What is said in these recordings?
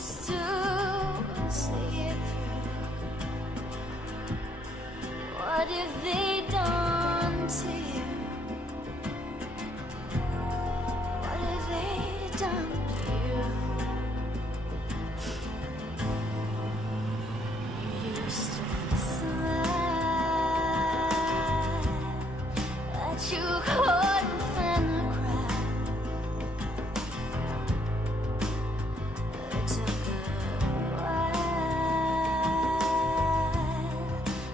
used to see it through. What have they done to you? What have they done to you? You used to smile, but you couldn't find the crack. It took a while,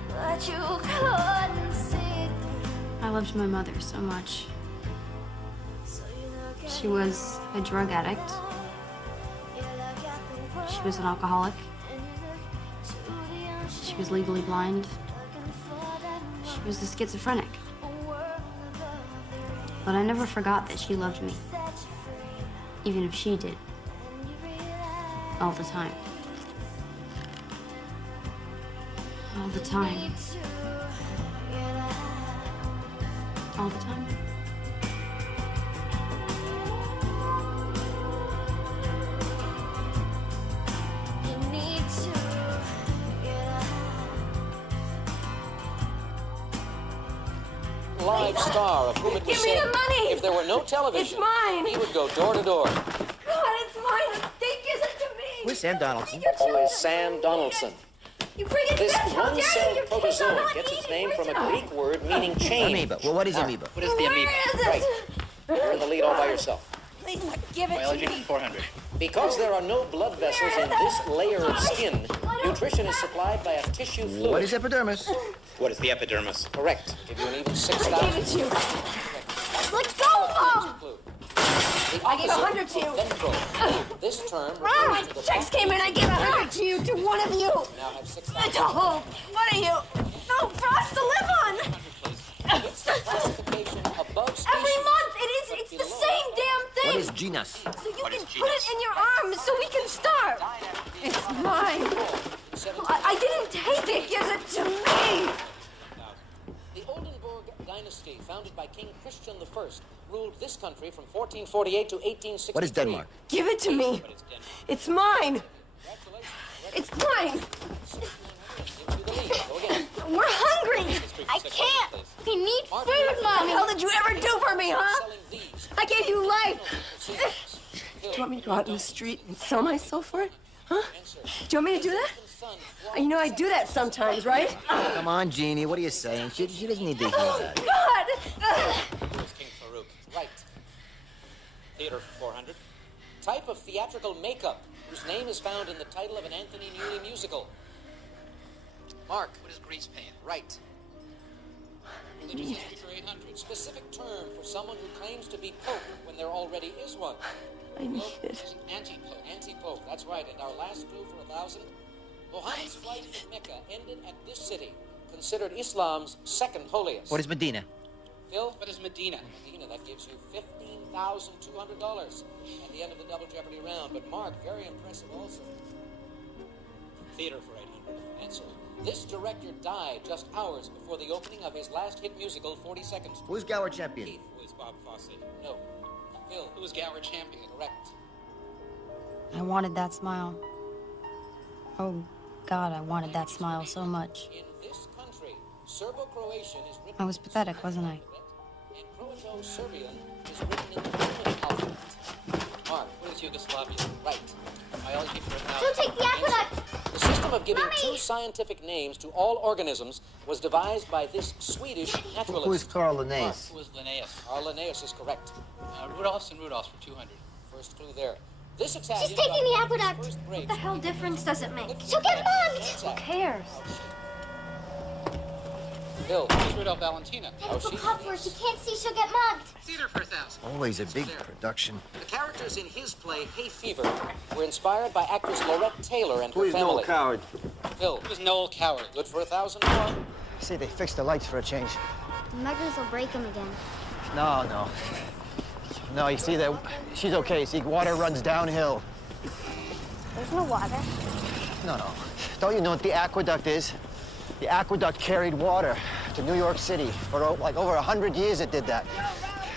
but you couldn't see through. I loved my mother so much. So you look at She was a drug addict. you look at the world, She was an alcoholic. and you look to the ocean, She was legally blind. looking for that She was a schizophrenic. world above the rain. But I never forgot that she loved me, Set you free, even if she did, and you realize all the time. All the time. you need to get out. All the time. You need to get out. Live star of whom it was Give me said the money! if there were no television, It's mine! he would go door to door. God, it's mine! The state gives it to me! Who's Sam Donaldson? Who is Sam Donaldson? You bring it This back! How dare you! one-celled Your kids are protozoa not gets its eating name from a original. Greek word meaning chain. Amoeba. Well, what is amoeba? What is the amoeba? Where is Right. it? You're in the lead all by yourself. Please give it Biology to me. 400. Because there are no blood vessels in this layer of skin, nutrition is supplied by a tissue fluid. What is epidermis? What is the epidermis? Correct. Give you an even I 6,000. gave it to you. Let go, Mom! clue. I gave 100 to you. Ventral. This term Ah, refers to the checks came in. I gave 100 to you, to one of you. now have 6,000. Oh, what are you? No, for us to live on. It's the classification above species. Every month, it's the same damn thing. What is genus? So you What can is put genus? it in your arms so we can starve. It's mine. I didn't take it. Give it to me. The Oldenburg dynasty, founded by King Christian I, ruled this country from 1448 to 1863. What is Denmark? Give it to me. It's mine. It's mine. Into the lead. Go again. We're hungry. I can't. We need food, What the Mommy. hell did you ever do for me, huh? Selling these. I gave you life. Proceedings. Do you want me to go out in the street and sell myself for it? Huh? Do you want me to do that? Son, You know I do that sometimes, right? Come on, Jeannie. What are you saying? She doesn't need to hear Oh, that. God! Here's King Farouk. Right. Theater 400. Type of theatrical makeup whose name is found in the title of an Anthony Newley musical. Mark. What is grease paint? Right. Religious speaker 800. Specific term for someone who claims to be Pope when there already is one. I need it. Anti-Pope. Anti-Pope. That's right. And our last clue for 1,000. Muhammad's flight to Mecca ended at this city, considered Islam's second holiest. What is Medina? Phil? What is Medina? Medina, that gives you $15,200 at the end of the double jeopardy round. But Mark, very impressive also. Theater for 800. Answer. This director died just hours before the opening of his last hit musical, 40 Seconds. Who's Gower champion? Keith. Who is Bob Fosse? No. Phil. Who is Gower champion? Correct. I wanted that smile. Oh, God, I wanted that smile so much. In this country, Serbo-Croatian is written I was in the pathetic, Spanish wasn't I? alphabet, and Croato-Serbian is written in the German alphabet. Mark. What is Yugoslavia? Right. Biology for 1,000. Don't take the aqueduct. The system of giving Mommy! two scientific names to all organisms was devised by this Swedish naturalist. Who is Carl Linnaeus? Who is Linnaeus? Carl Linnaeus is correct. Rudolphs and Rudolphs for 200. First clue there. This Italian She's taking the got aqueduct. his first What break the hell difference does it make? with She'll get mugged. Who cares? Bill. Who is Rudolph Valentina? Technical she's- pop where she can't see, she'll get mugged. Theater for 1,000. Always a big production. The characters in his play, Hay Fever, were inspired by actress Laurette Taylor and her family. Coward? Phil. Who is Noel Coward? Good for 1,000 more. Say they fixed the lights for a change. The muggers will break them again. No. No, you see that she's okay. See, water runs downhill. There's no water. No. Don't you know what the aqueduct is? The aqueduct carried water to New York City for like over 100 years. It did that,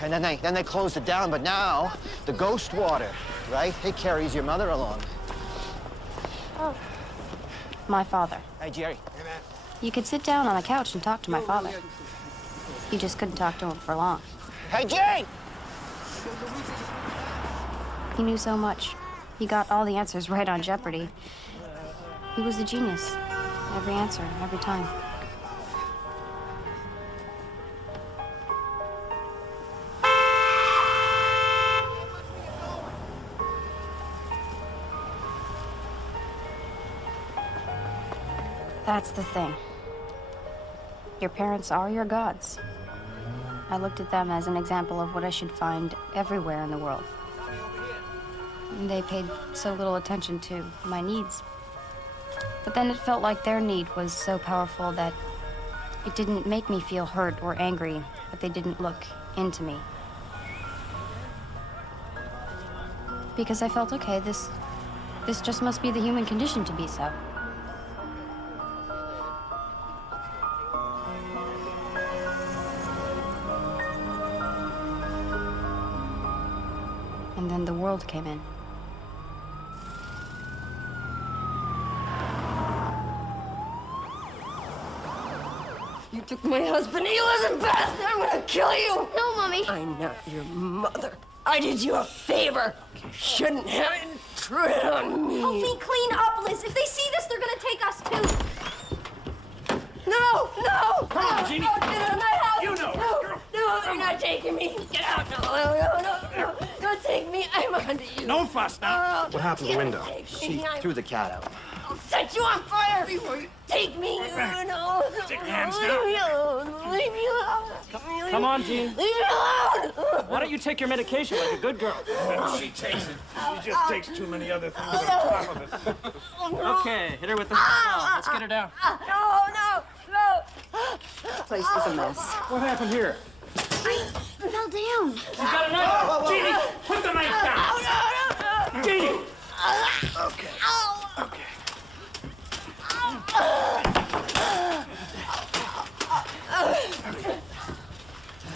and then they closed it down. But now the ghost water, right? It carries your mother along. Oh. My father. Hey, Jerry. You could sit down on a couch and talk to my father. You just couldn't talk to him for long. Hey, Jerry! He knew so much. He got all the answers right on Jeopardy. He was a genius. Every answer, every time. That's the thing. Your parents are your gods. I looked at them as an example of what I should find everywhere in the world. And they paid so little attention to my needs. But then it felt like their need was so powerful that it didn't make me feel hurt or angry, but they didn't look into me. Because I felt, okay, this just must be the human condition to be so. And then the world came in. You took my husband. He wasn't bad. I'm gonna kill you. No, Mommy. I'm not your mother. I did you a favor. You shouldn't have intruded on me. Help me clean up, Liz. If they see this, they're gonna take us too. No, no! Come on, Jeannie. No, get out of my house! You know, No, girl. no, you're not taking me. Get out. No. Don't take me. I'm onto you. No fuss now. What happened to the window? She Threw the cat out. I'll set you on fire before you take me. No. Stick your hands down. Leave me alone. Leave me alone. Come on, Jean. Leave me alone. Why don't you take your medication like a good girl? She takes it. She just takes too many other things on top of it. Okay, hit her with the now. Let's get her down. No. This place is a mess. What happened here? I fell down. You got a knife? Jeannie, put the knife down. Jeannie. Okay.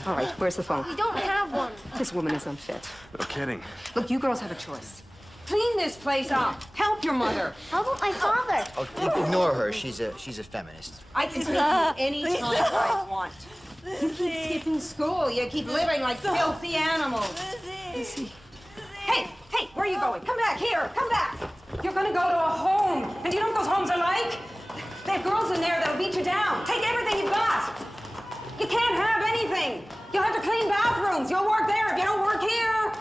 All right, where's the phone? We don't have one. This woman is unfit. No kidding. Look, you girls have a choice. Clean this place up. Help your mother. How about my father? Oh, ignore her. She's a feminist. I can take you any time I want. You keep skipping school. You keep living like filthy animals. Hey, where are you going? Come back here. Come back. You're gonna go to a home. And do you know what those homes are like? They have girls in there that'll beat you down. Take everything you've got. You can't have anything. You'll have to clean bathrooms. You'll work there if you don't work here.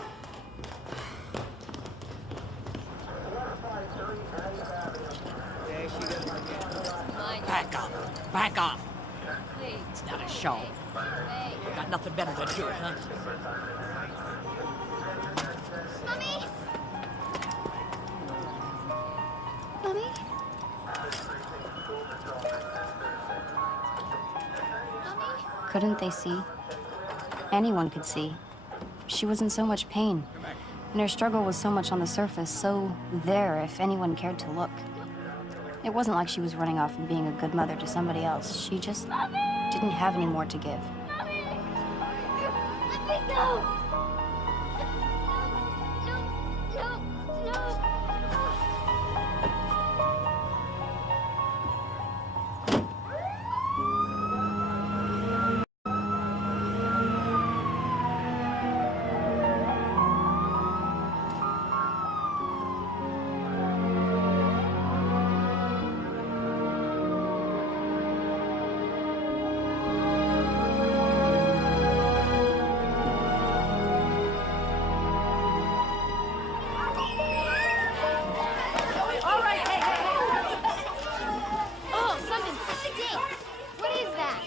Back off. It's not a show. You got nothing better to do, huh? Mommy? Mommy? Couldn't they see? Anyone could see. She was in so much pain. And her struggle was so much on the surface, so there if anyone cared to look. It wasn't like she was running off and being a good mother to somebody else. She just didn't have any more to give. Let me go! No. Oh, something stinks. What is that?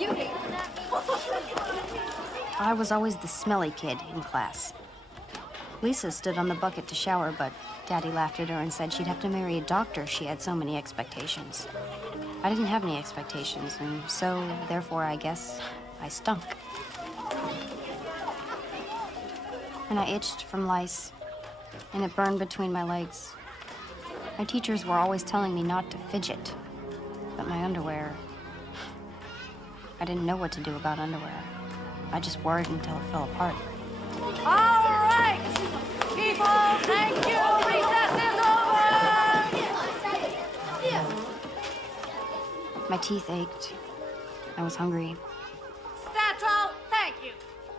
You hate that. I was always the smelly kid in class. Lisa stood on the bucket to shower, but Daddy laughed at her and said she'd have to marry a doctor. She had so many expectations. I didn't have any expectations, and so, therefore, I guess I stunk. And I itched from lice, and it burned between my legs. My teachers were always telling me not to fidget, but my underwear... I didn't know what to do about underwear. I just wore it until it fell apart. All right, people, thank you. Recess is over. My teeth ached. I was hungry. Satchel, thank you.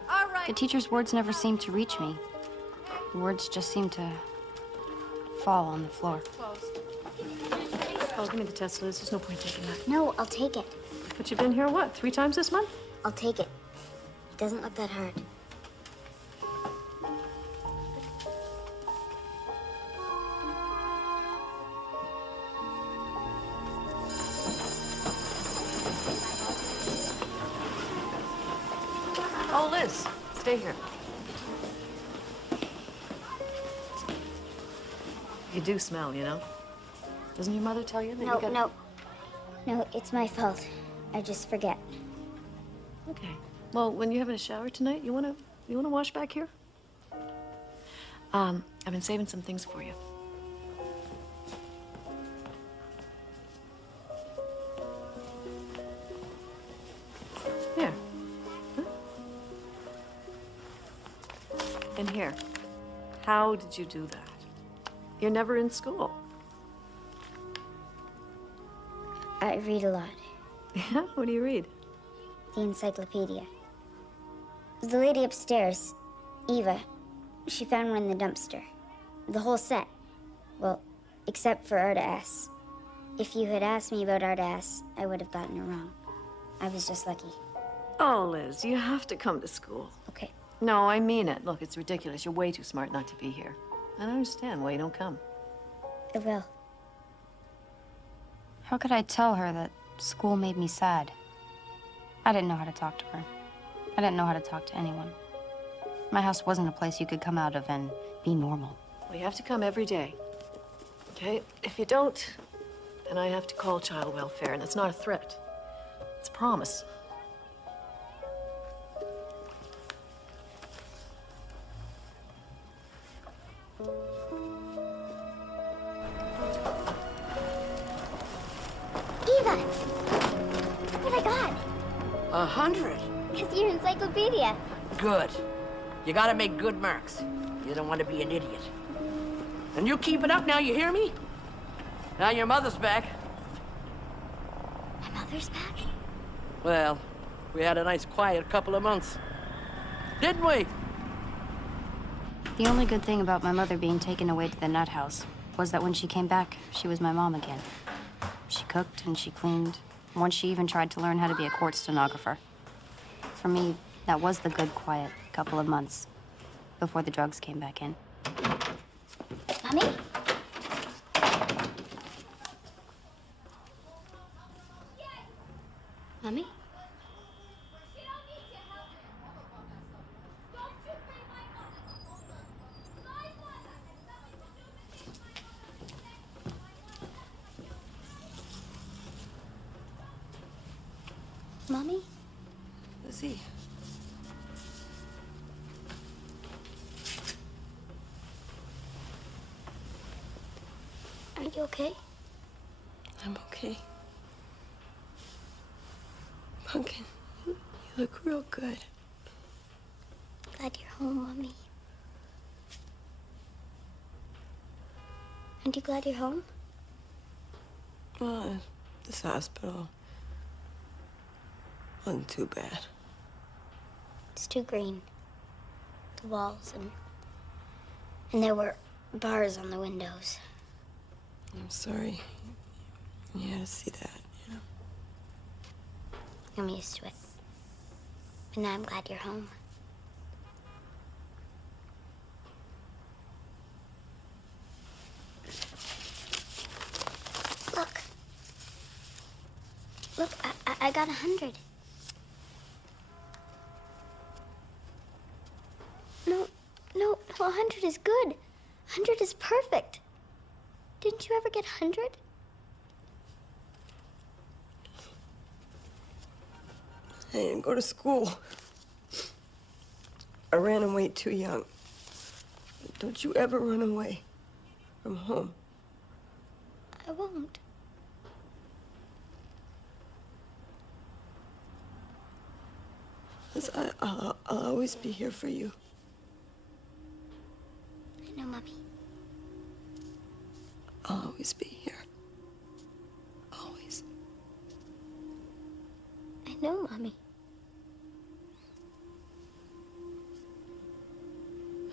All right. The teacher's words never seemed to reach me. The words just seemed to fall on the floor. Oh, give me the test, Liz. There's no point taking that. No, I'll take it. But you've been here, what, 3 times this month? I'll take it. It doesn't look that hard. Oh, Liz, stay here. You do smell, you know? Doesn't your mother tell you that No, you got... No, it's my fault. I just forget. Okay. Well, when you're having a shower tonight, you wanna wash back here? I've been saving some things for you. Here. Huh? And here. How did you do that? You're never in school. I read a lot. Yeah? What do you read? The encyclopedia. The lady upstairs, Eva, she found one in the dumpster. The whole set. Well, except for Arda S. If you had asked me about Arda S, I would have gotten it wrong. I was just lucky. Oh, Liz, you have to come to school. Okay. No, I mean it. Look, it's ridiculous. You're way too smart not to be here. I don't understand why you don't come. I will. How could I tell her that school made me sad? I didn't know how to talk to her. I didn't know how to talk to anyone. My house wasn't a place you could come out of and be normal. Well, you have to come every day. Okay? If you don't, then I have to call child welfare, and it's not a threat. It's a promise. Eva! What I got? 100. It's your encyclopedia. Good. You gotta make good marks. You don't want to be an idiot. And you keep it up now, you hear me? Now your mother's back. My mother's back? Well, we had a nice quiet couple of months. Didn't we? The only good thing about my mother being taken away to the nut house was that when she came back, she was my mom again. She cooked and she cleaned. Once she even tried to learn how to be a court stenographer. For me, that was the good, quiet couple of months before the drugs came back in. Mommy? Mommy? Mommy? Lizzie. Are you okay? I'm okay. Pumpkin, you look real good. Glad you're home, Mommy. Aren't you glad you're home? Well, this hospital wasn't too bad. It's too green. The walls and there were bars on the windows. I'm sorry. You had to see that, you know. I'm used to it. But now I'm glad you're home. Look. Look, I got 100. No, 100 is good. 100 is perfect. Didn't you ever get 100? I didn't go to school. I ran away too young. Don't you ever run away from home. I won't. Liz, I'll always be here for you. I know, Mommy. I'll always be here. Always. No, Mommy.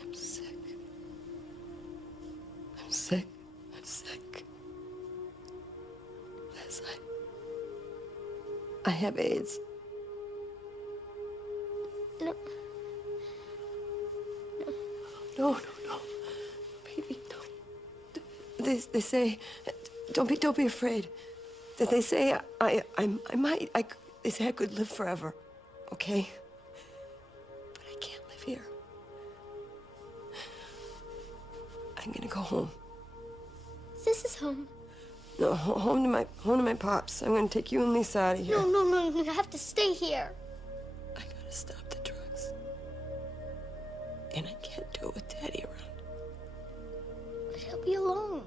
I'm sick. I'm sick. I'm sick. Yes, I have AIDS. No. No. Baby, don't. They say, don't be afraid. That they say they say I could live forever, okay? But I can't live here. I'm gonna go home. This is home. No, home to my pops. I'm gonna take you and Lisa out of here. No, you have to stay here. I gotta stop the drugs. And I can't do it with Daddy around. But he'll be alone.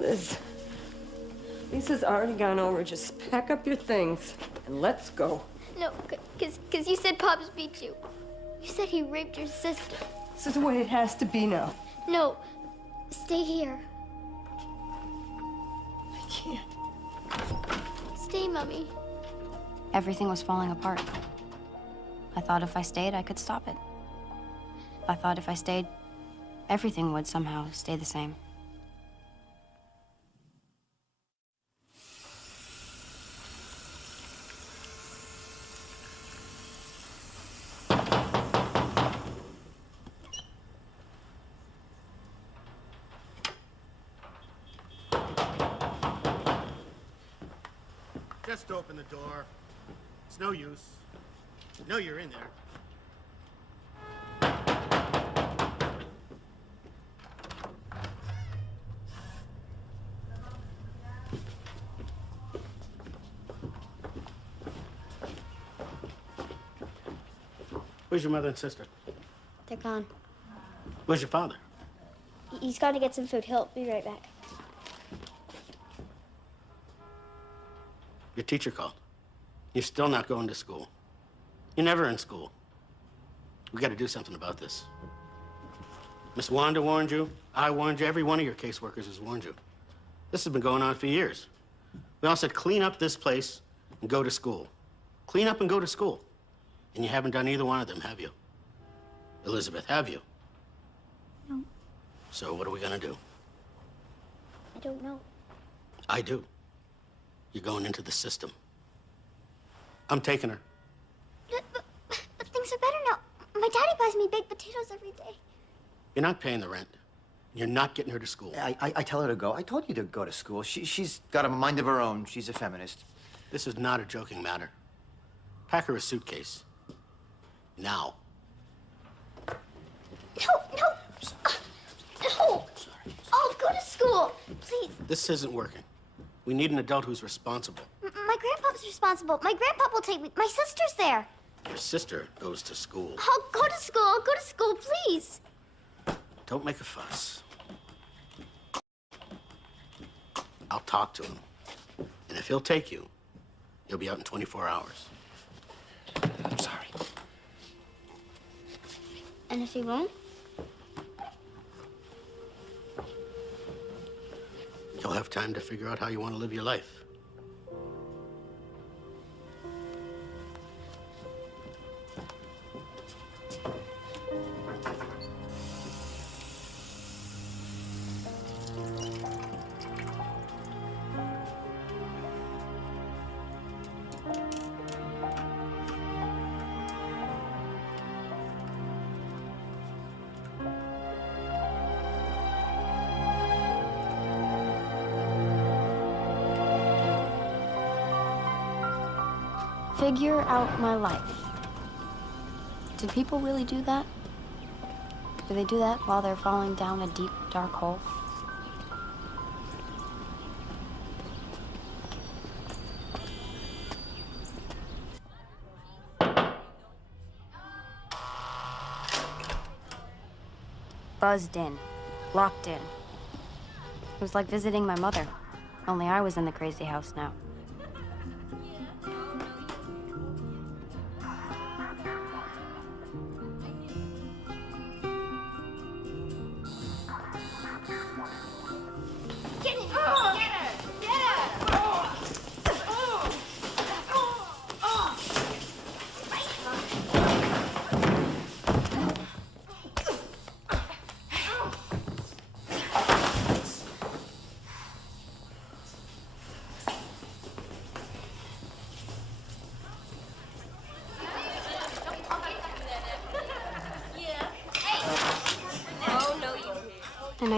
Liz, Lisa's already gone over. Just pack up your things and let's go. No, because you said Pops beat you. You said he raped your sister. This is the way it has to be now. No, stay here. I can't. Stay, Mommy. Everything was falling apart. I thought if I stayed, I could stop it. I thought if I stayed, everything would somehow stay the same. Just open the door. It's no use. You know you're in there. Where's your mother and sister? They're gone. Where's your father? He's gone to get some food. He'll be right back. Your teacher called. You're still not going to school. You're never in school. We got to do something about this. Miss Wanda warned you. I warned you. Every one of your caseworkers has warned you. This has been going on for years. We all said, clean up this place and go to school. Clean up and go to school. And you haven't done either one of them, have you? Elizabeth, have you? No. So what are we gonna do? I don't know. I do. You're going into the system. I'm taking her. But things are better now. My daddy buys me baked potatoes every day. You're not paying the rent. You're not getting her to school. I tell her to go. I told you to go to school. She's got a mind of her own. She's a feminist. This is not a joking matter. Pack her a suitcase. Now. No. No. I'll go to school, please. This isn't working. We need an adult who's responsible. My grandpa's responsible. My grandpa will take me. My sister's there. Your sister goes to school. I'll go to school. I'll go to school, please. Don't make a fuss. I'll talk to him. And if he'll take you, you'll be out in 24 hours. I'm sorry. And if he won't? You'll have time to figure out how you want to live your life. Figure out my life. Do people really do that? Do they do that while they're falling down a deep, dark hole? Buzzed in, locked in. It was like visiting my mother, only I was in the crazy house now.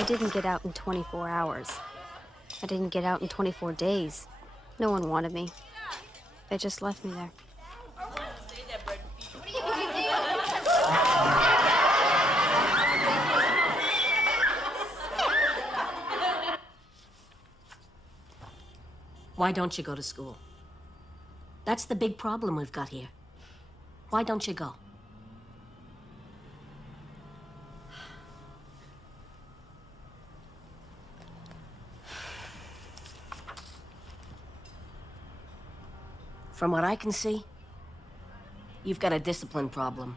didn't get out in 24 hours. I didn't get out in 24 days. No one wanted me. They just left me there. Why don't you go to school? That's the big problem we've got here. Why don't you go? From what I can see, you've got a discipline problem.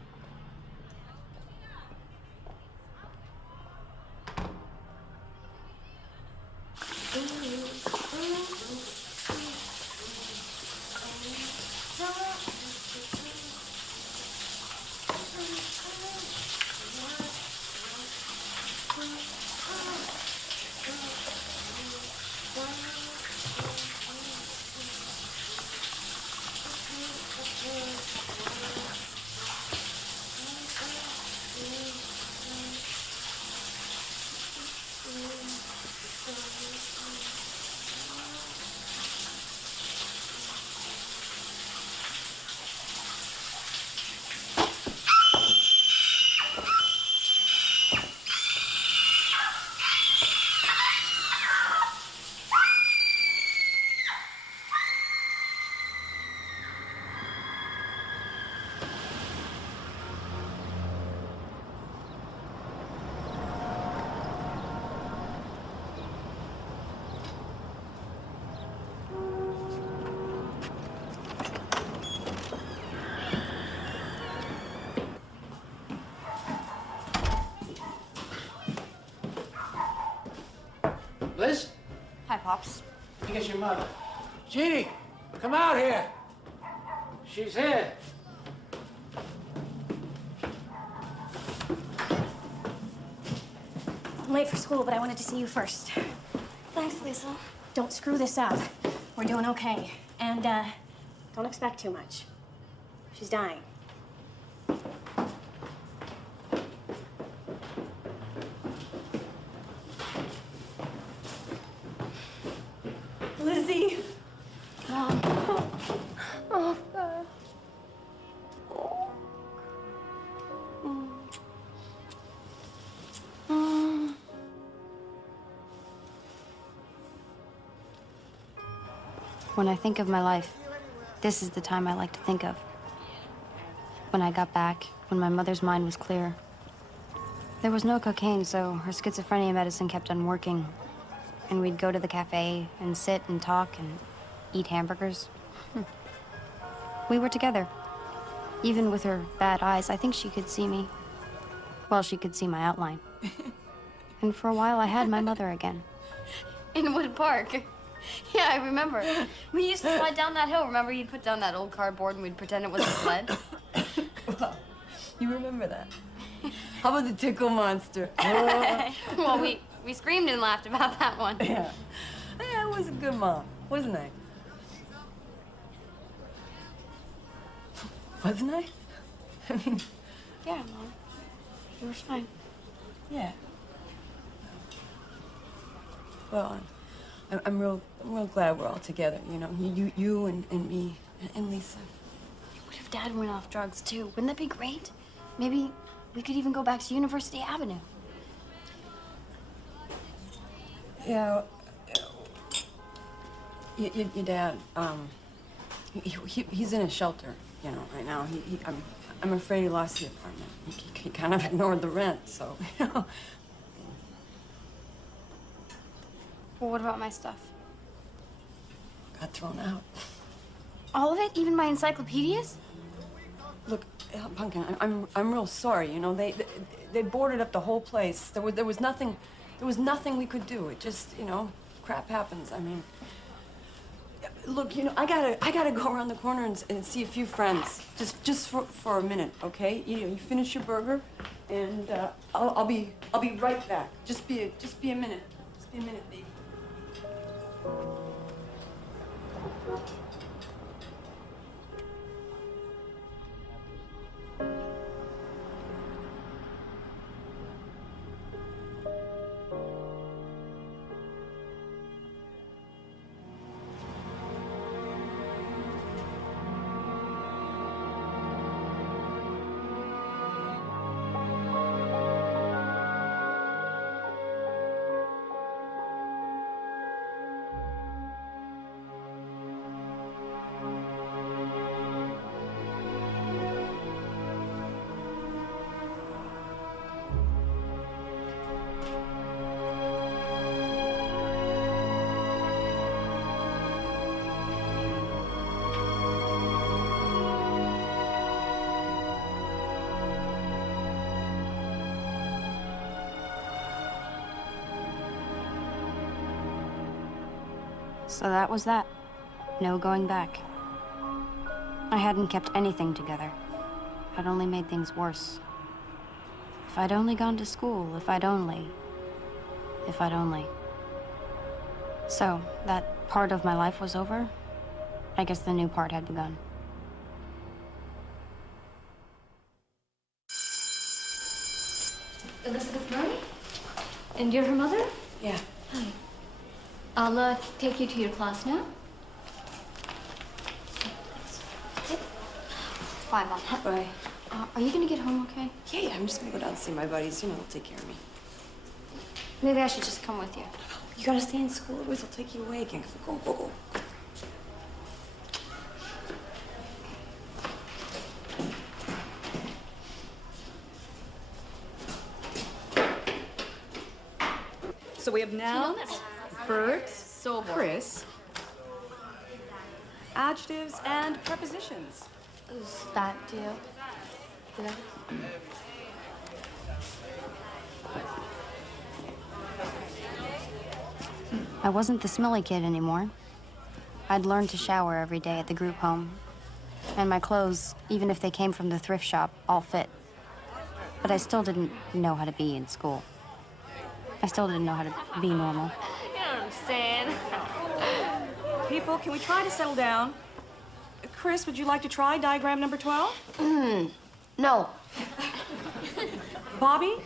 Liz? Hi, Pops. I think it's your mother. Jeannie, come out here. She's here. I'm late for school, but I wanted to see you first. Thanks, Lisa. Don't screw this up. We're doing okay. And, don't expect too much. She's dying. Lizzie! Mom. Oh, God. When I think of my life, this is the time I like to think of. When I got back, when my mother's mind was clear. There was no cocaine, so her schizophrenia medicine kept on working. And we'd go to the cafe and sit and talk and eat hamburgers. We were together. Even with her bad eyes, I think she could see me. Well, she could see my outline. And for a while, I had my mother again. In Wood Park. Yeah, I remember. We used to slide down that hill. Remember, you'd put down that old cardboard and we'd pretend it was a sled? Well, you remember that? How about the tickle monster? Well, we screamed and laughed about that one. Yeah. I was a good mom, wasn't I? Wasn't I? I mean... Yeah, Mom. You were fine. Yeah. Well, I'm real glad we're all together, you know? You and me and Lisa. What if Dad went off drugs, too? Wouldn't that be great? Maybe we could even go back to University Avenue. Yeah. Your dad, he's in a shelter, you know, right now. I'm afraid he lost the apartment. He kind of ignored the rent, so, you know. Well, what about my stuff? Got thrown out. All of it? Even my encyclopedias? Look, Pumpkin, I'm real sorry, you know. They boarded up the whole place. There was nothing we could do. It just, you know, crap happens. I mean, look, you know, I gotta go around the corner and see a few friends, just for a minute, okay? You finish your burger, and I'll be right back. Just be a minute. Just be a minute, baby. So that was that. No going back. I hadn't kept anything together. I'd only made things worse. If I'd only gone to school, if I'd only. So, that part of my life was over. I guess the new part had begun. Elizabeth Murray? And you're her mother? Yeah. Hi. I'll take you to your class now. Bye, Mom. Bye. Are you gonna get home okay? Yeah, I'm just gonna go down and see my buddies. You know, they'll take care of me. Maybe I should just come with you. You gotta stay in school, otherwise they'll take you away again. Go. So we have now verbs, Chris, adjectives, and prepositions. Is that deal? Yeah. I wasn't the smelly kid anymore. I'd learned to shower every day at the group home. And my clothes, even if they came from the thrift shop, all fit. But I still didn't know how to be in school. I still didn't know how to be normal. You know what I'm saying? People, can we try to settle down? Chris, would you like to try diagram number 12? No. Bobby?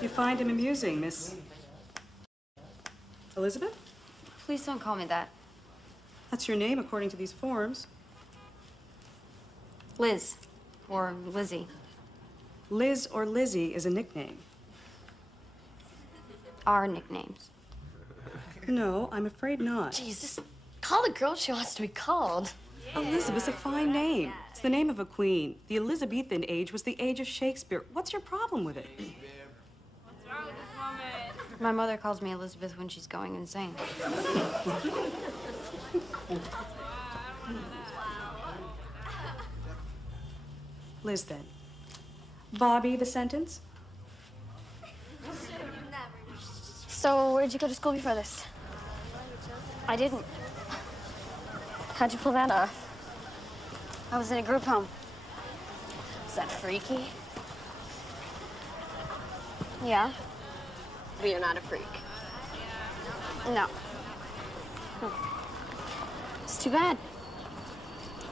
You find him amusing, Miss Elizabeth? Please don't call me that. That's your name according to these forms. Liz. Or Lizzie. Liz or Lizzie is a nickname. Our nicknames. No, I'm afraid not. Jeez, just call the girl she wants to be called. Elizabeth's a fine name. It's the name of a queen. The Elizabethan age was the age of Shakespeare. What's your problem with it? My mother calls me Elizabeth when she's going insane. Liz, then. Bobby, the sentence? So, where'd you go to school before this? I didn't. How'd you pull that off? I was in a group home. Is that freaky? Yeah? But you're not a freak. No. It's too bad.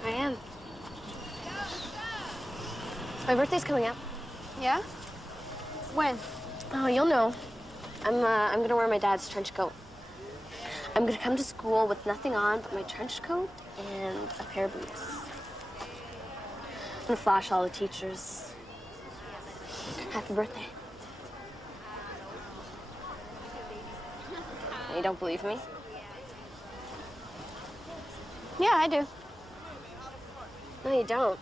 I am. My birthday's coming up. Yeah? When? Oh, you'll know. I'm gonna wear my dad's trench coat. I'm gonna come to school with nothing on but my trench coat and a pair of boots. I'm gonna flash all the teachers. Happy birthday. You don't believe me? Yeah, I do. No, you don't.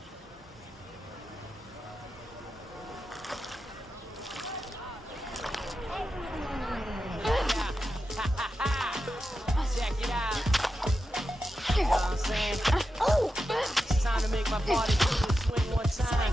Check it out. You know what I'm saying? Oh! It's time to make my body swing one time.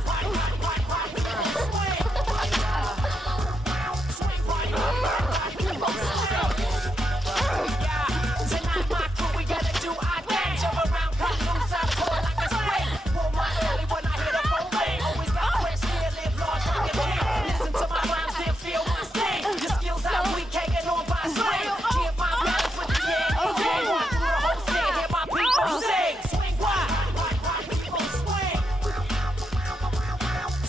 Tonight, my crew, we gotta do our thing. Jump around, cut loose, I pull like a spring. Pull my belly when I hit a rolling. Always got fresh here, live large, like a king. Listen to my rhymes, then feel my sting. Your skills out weak, hanging on by a string. Keep my balance with the king. Walk through the whole scene, hear my people sing. Swing wide, people swing.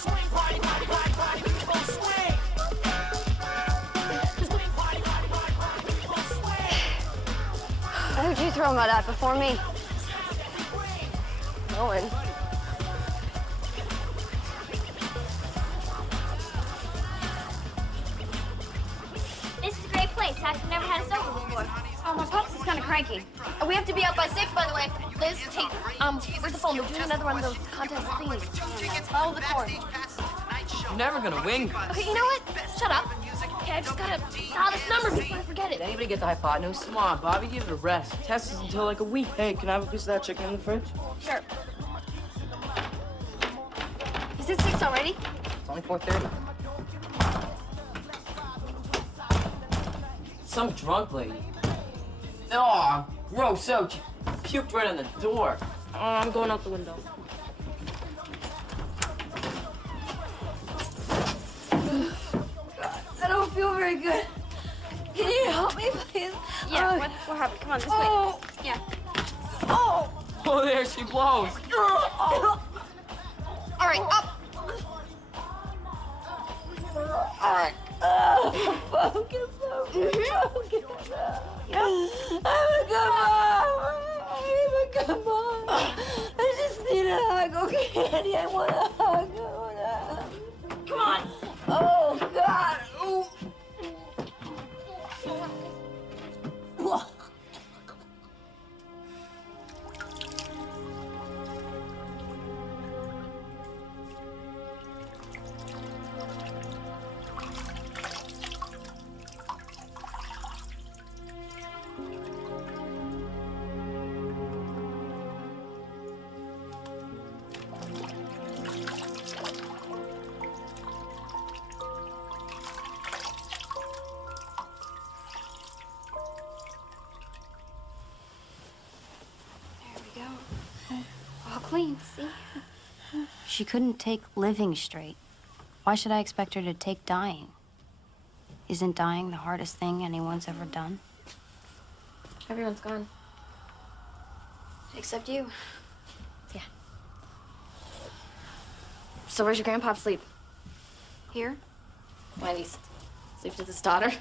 Swing party, people swing. Swing party, people swing. Who'd you throw mud at before me? No one. This is a great place. I've never had a sofa before. Oh, my pops is kind of cranky. We have to be up by 6, by the way. Liz, take, where's the phone? We're doing another one of those contest thingies. Follow the cord. You're never gonna win. Okay, you know what? Shut up. Okay, I just gotta dial this number before I forget Did it. anybody get the hypotenuse? Come on, Bobby, give it a rest. Test is until like a week. Hey, can I have a piece of that chicken in the fridge? Sure. Is it 6 already? It's only 4:30. Some drunk lady. Oh, gross. So puked right on the door. Oh, I'm going out the window. I don't feel very good. Can you help me, please? Yeah, what happened? Come on, this Oh. way. Yeah. Oh! Oh, there she blows. Oh. All right, up. All right. Focus. I'm a good mom. I'm a good mom. I just need a hug, okay, Andy? I want a hug. Come on. Oh, God. Ooh. All clean, see? She couldn't take living straight. Why should I expect her to take dying? Isn't dying the hardest thing anyone's ever done? Everyone's gone. Except you. Yeah. So where's your grandpa sleep? Here? Why, at least sleep with his daughter?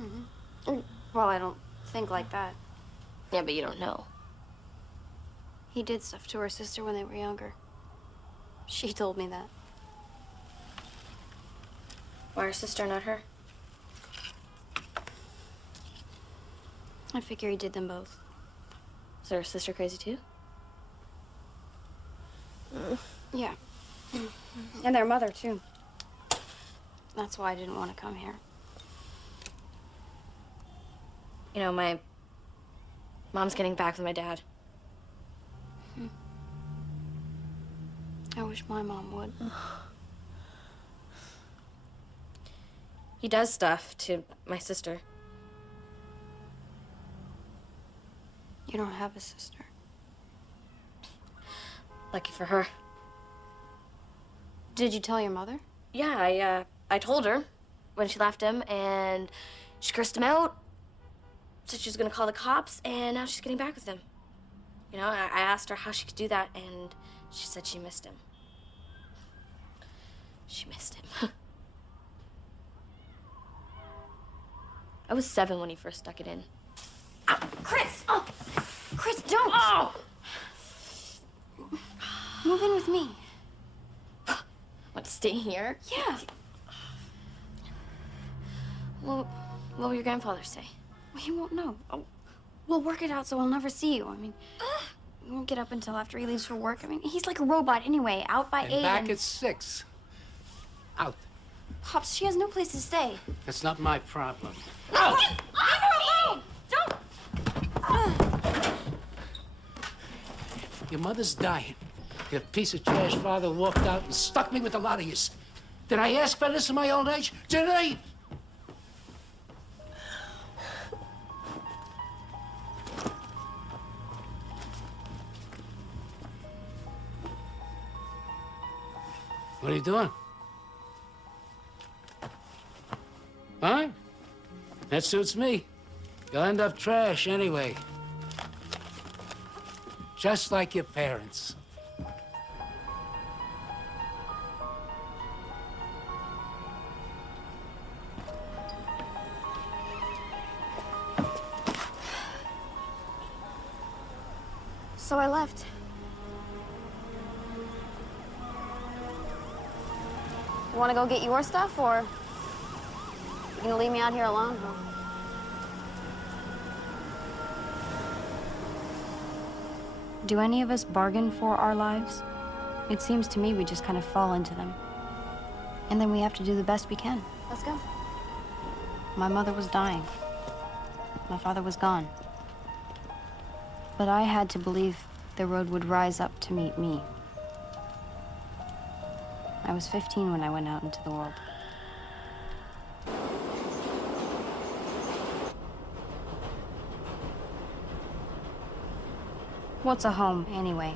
Mm-hmm. Well, I don't think like that. Yeah, but you don't know. He did stuff to her sister when they were younger. She told me that. Why her sister, not her? I figure he did them both. Is her sister crazy too? Yeah. And their mother, too. That's why I didn't want to come here. You know, my mom's getting back with my dad. I wish my mom would. He does stuff to my sister. You don't have a sister. Lucky for her. Did you tell your mother? Yeah, I told her when she left him, and she cursed him out. Said she was gonna call the cops, and now she's getting back with him. You know, I asked her how she could do that, and she said she missed him. She missed him. I was 7 when he first stuck it in. Ow, Chris! Oh, Chris, don't! Oh! Move in with me. What, stay here? Yeah. Well, what will your grandfather say? Well, he won't know. Oh, we'll work it out so I'll never see you. I mean, we won't get up until after he leaves for work. I mean, he's like a robot anyway, out by 8. Back at 6. Out. Pops, she has no place to stay. That's not my problem. No! Leave her alone! Don't! Your mother's dying. Your piece of trash father walked out and stuck me with a lot of yous. Did I ask for this in my old age? Did I? What are you doing? Huh? That suits me. You'll end up trash anyway. Just like your parents. So I left. You want to go get your stuff, or you gonna leave me out here alone? Huh? Do any of us bargain for our lives? It seems to me we just kind of fall into them. And then we have to do the best we can. Let's go. My mother was dying. My father was gone. But I had to believe the road would rise up to meet me. I was 15 when I went out into the world. What's a home, anyway?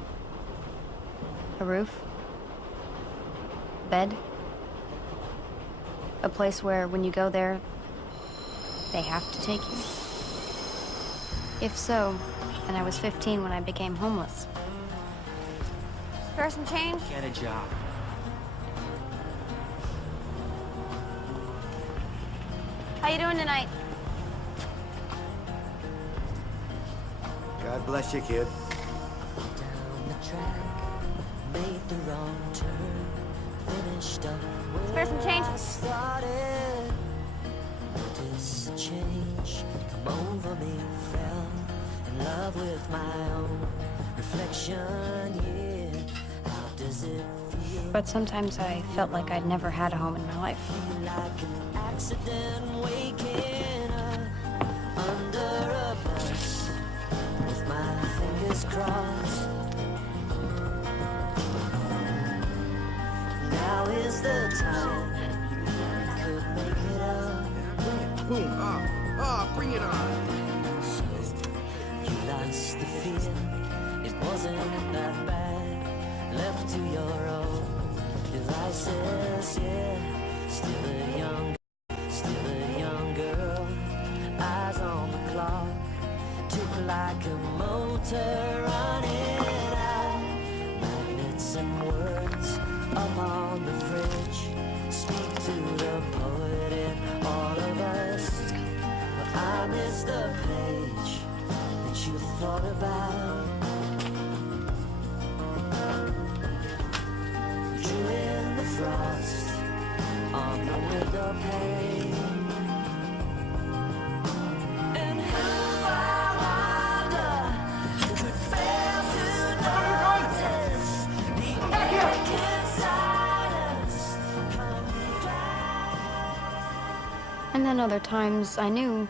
A roof? Bed? A place where, when you go there, they have to take you? If so, then I was 15 when I became homeless. Spare some change? Get a job. How you doing tonight? God bless you, kid. Made the wrong turn, finished up where Spare some change? I started. Notice a change come over me, fell in love with my own reflection, yeah. How does it feel? But sometimes I felt like I'd never had a home in my life. Like an accident waking up under a bus with my fingers crossed. Now is the time we could make it up. Boom, bring it on. You lost the fear, it wasn't that bad. Left to your own devices, yeah. Still a young girl. Eyes on the clock, tick like a motor running out. Magnets and words up on the fridge, speak to the poet in all of us. But I miss the page that you thought about. Drew in the frost on the window pane. And who I wonder could fail to notice the aching silence come down. And then other times I knew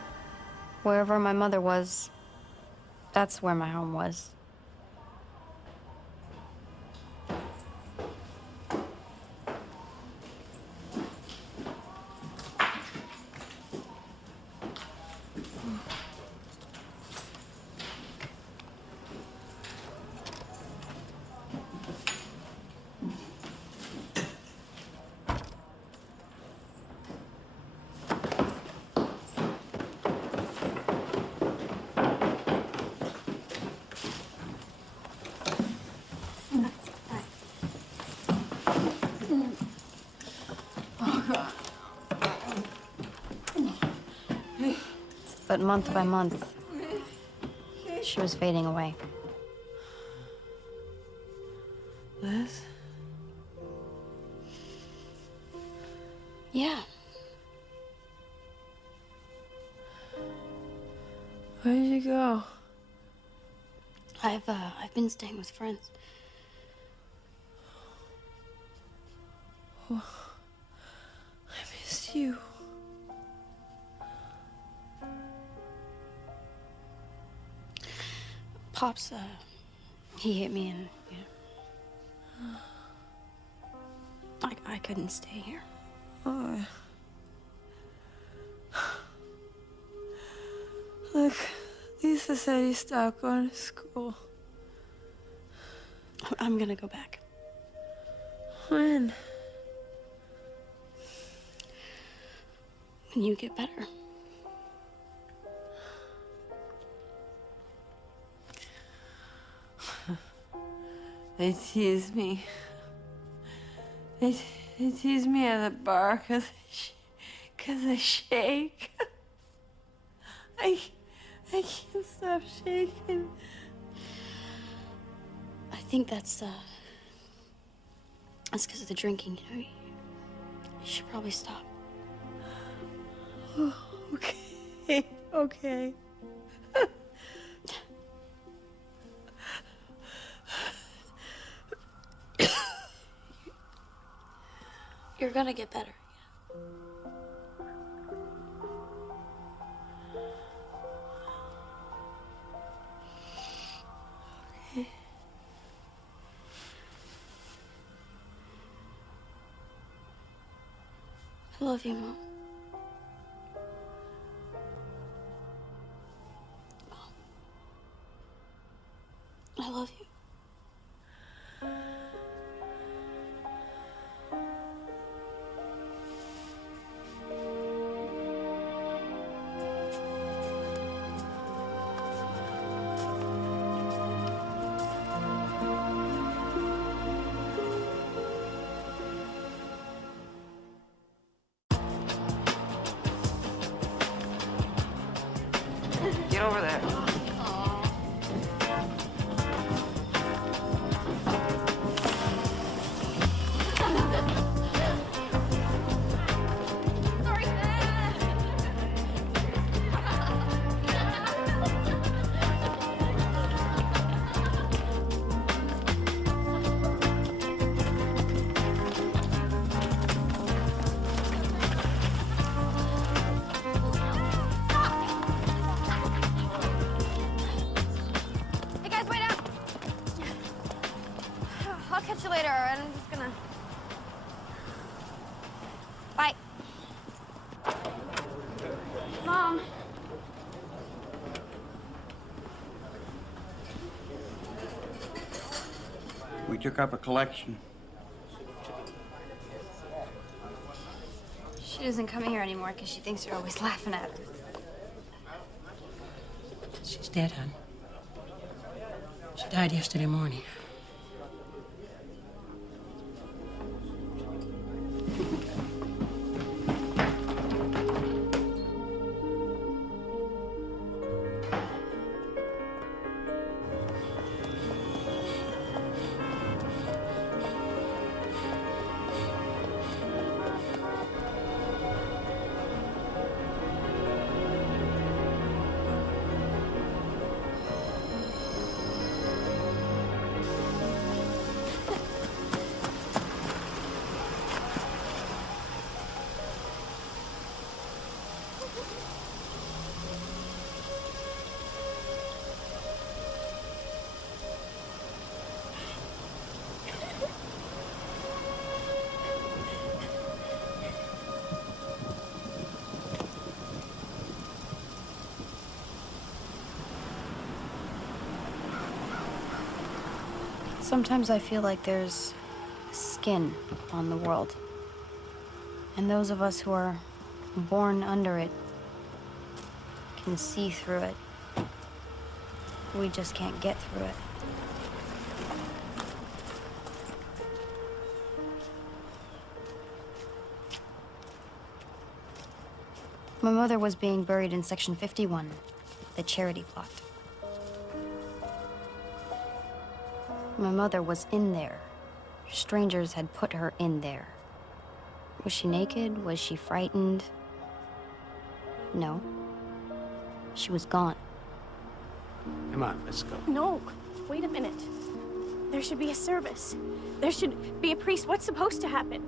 wherever my mother was, that's where my home was. But month by month, she was fading away. Liz? Yeah. Where did you go? I've been staying with friends. Oh, I missed you. Pops, he hit me and, I couldn't stay here. Oh. Look, Lisa said you stopped going to school. I'm gonna go back. When? When you get better. They tease me. They tease me at the bar because I shake. I can't stop shaking. I think that's because of the drinking, you know? You should probably stop. Oh, okay, okay. You're gonna get better. Okay. I love you, Mom. I love you. Get over there. Hey guys, wait up! I'll catch you later, and I'm just gonna... Bye. Mom. We took up a collection. She doesn't come here anymore because she thinks you're always laughing at her. She's dead, hon. She died yesterday morning. Sometimes I feel like there's skin on the world. And those of us who are born under it can see through it. We just can't get through it. My mother was being buried in Section 51, the charity plot. My mother was in there. Strangers had put her in there. Was she naked? Was she frightened? No. She was gone. Come on, let's go. No, wait a minute. There should be a service. There should be a priest. What's supposed to happen?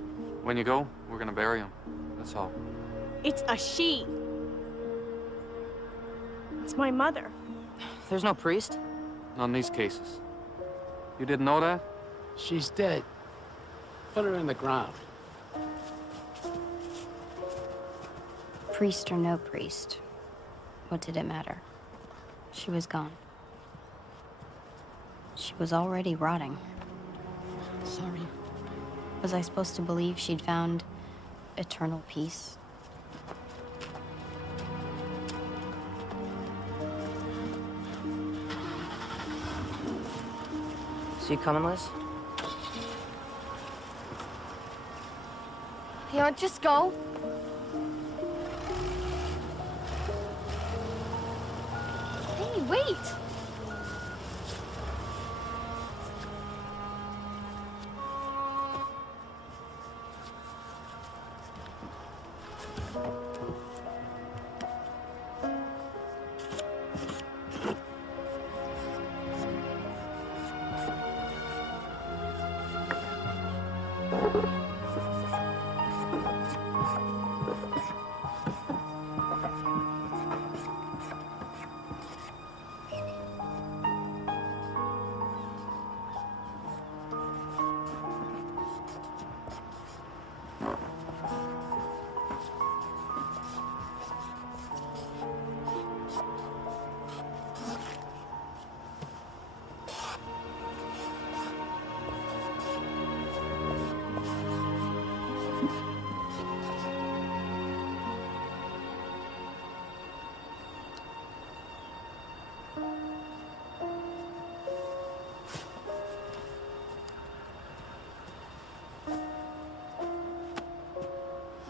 When you go, we're gonna bury him. That's all. It's a she. It's my mother. There's no priest? Not in these cases. You didn't know that? She's dead. Put her in the ground. Priest or no priest, what did it matter? She was gone. She was already rotting. Sorry. Was I supposed to believe she'd found eternal peace? So you coming, Liz? You know, just go. Hey, wait!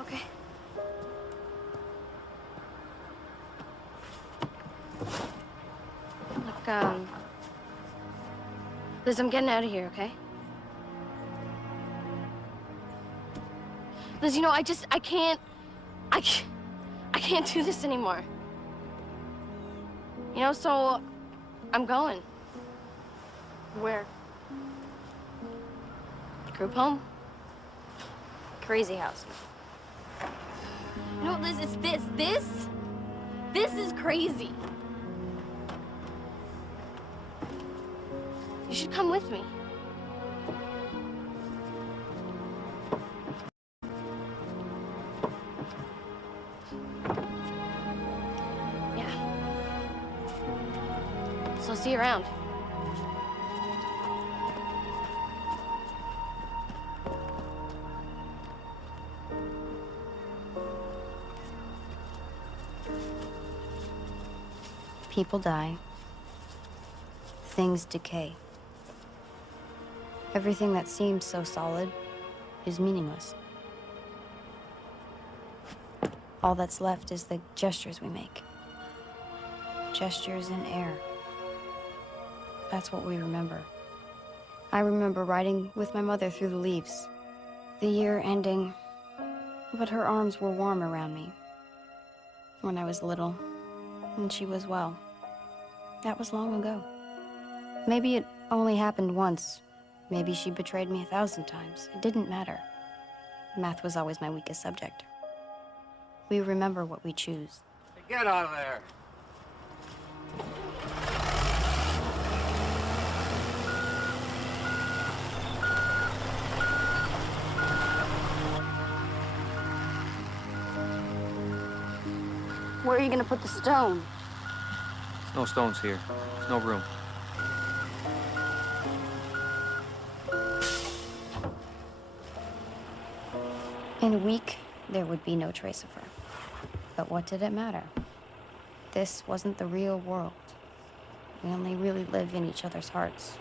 Okay. Look, Liz, I'm getting out of here, okay? Liz, you know, I can't do this anymore. You know, so I'm going. Where? Group home. Crazy house. No, Liz, it's this is crazy. You should come with me. Yeah. So I'll see you around. People die. Things decay. Everything that seems so solid is meaningless. All that's left is the gestures we make. Gestures in air. That's what we remember. I remember riding with my mother through the leaves. The year ending, but her arms were warm around me. When I was little, and she was well. That was long ago. Maybe it only happened once. Maybe she betrayed me 1,000 times. It didn't matter. Math was always my weakest subject. We remember what we choose. Get out of there. Where are you gonna put the stone? There's no stones here. There's no room. In a week, there would be no trace of her. But what did it matter? This wasn't the real world. We only really live in each other's hearts.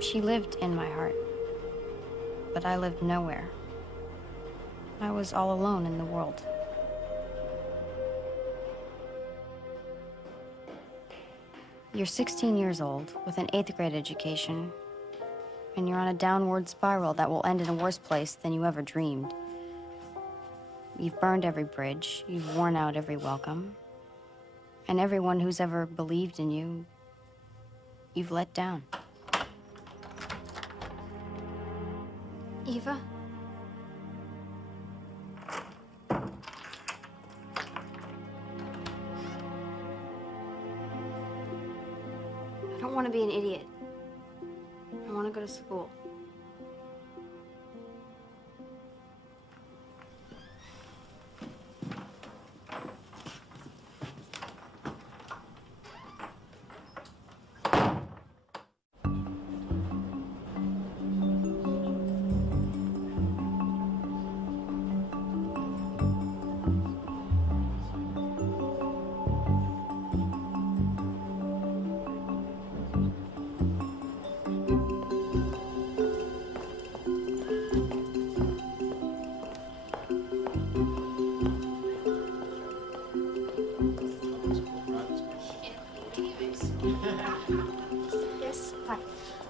She lived in my heart, but I lived nowhere. I was all alone in the world. You're 16 years old with an 8th grade education, and you're on a downward spiral that will end in a worse place than you ever dreamed. You've burned every bridge, you've worn out every welcome, and everyone who's ever believed in you, you've let down. Eva? I don't want to be an idiot. I want to go to school.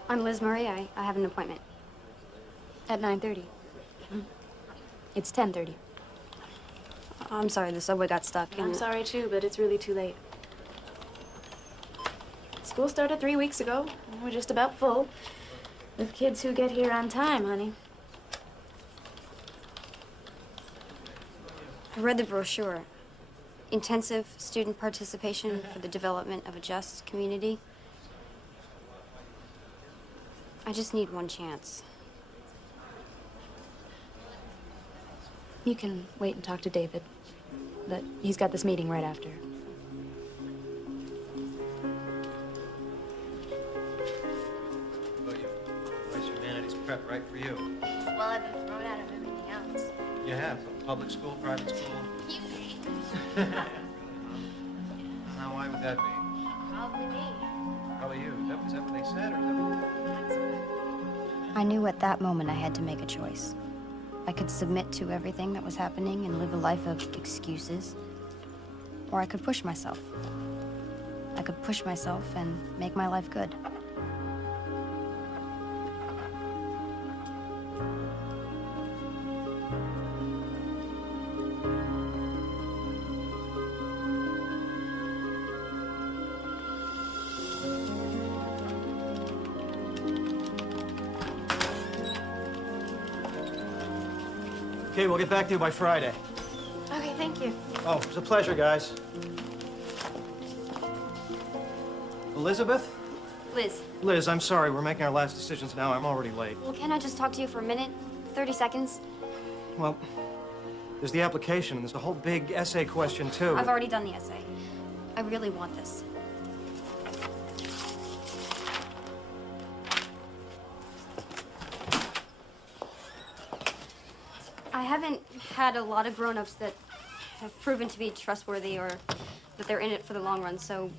I'm Liz Murray. I have an appointment. At 9:30. It's 10:30. I'm sorry, the subway got stuck. I'm sorry too, but it's really too late. School started 3 weeks ago. We're just about full. With kids who get here on time, honey. I read the brochure. Intensive student participation for the development of a just community. I just need one chance. You can wait and talk to David. But he's got this meeting right after. Voice Humanities prep right for you. Well, I've been thrown out of everything else. You have? Public school, private school? You me. Now, why would that be? Probably me. Probably you. Is that what they said, or is that what... I knew at that moment I had to make a choice. I could submit to everything that was happening and live a life of excuses, or I could push myself. I could push myself and make my life good. Okay, we'll get back to you by Friday. Okay, thank you. Oh, it was a pleasure, guys. Elizabeth? Liz, Liz, I'm sorry. We're making our last decisions now. I'm already late. well, can I just talk to you for a minute? 30 seconds? Well, there's the application, and there's the whole big essay question, too. I've already done the essay. I really want this. I haven't had a lot of grown-ups that have proven to be trustworthy or that they're in it for the long run, so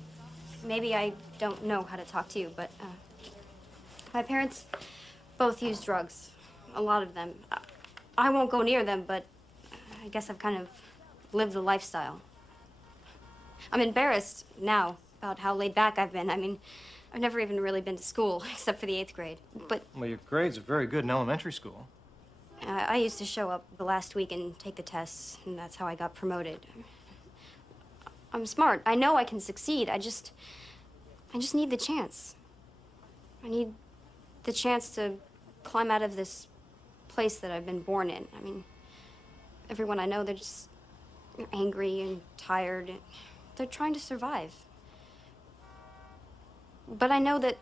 maybe I don't know how to talk to you, but my parents both use drugs, a lot of them. I won't go near them, but I guess I've kind of lived the lifestyle. I'm embarrassed now about how laid back I've been. I mean, I've never even really been to school except for the 8th grade, but Well, your grades are very good in elementary school. I used to show up the last week and take the tests, and that's how I got promoted. I'm smart. I know I can succeed. I just need the chance. I need the chance to climb out of this place that I've been born in. I mean, everyone I know, they're just angry and tired. They're trying to survive. But I know that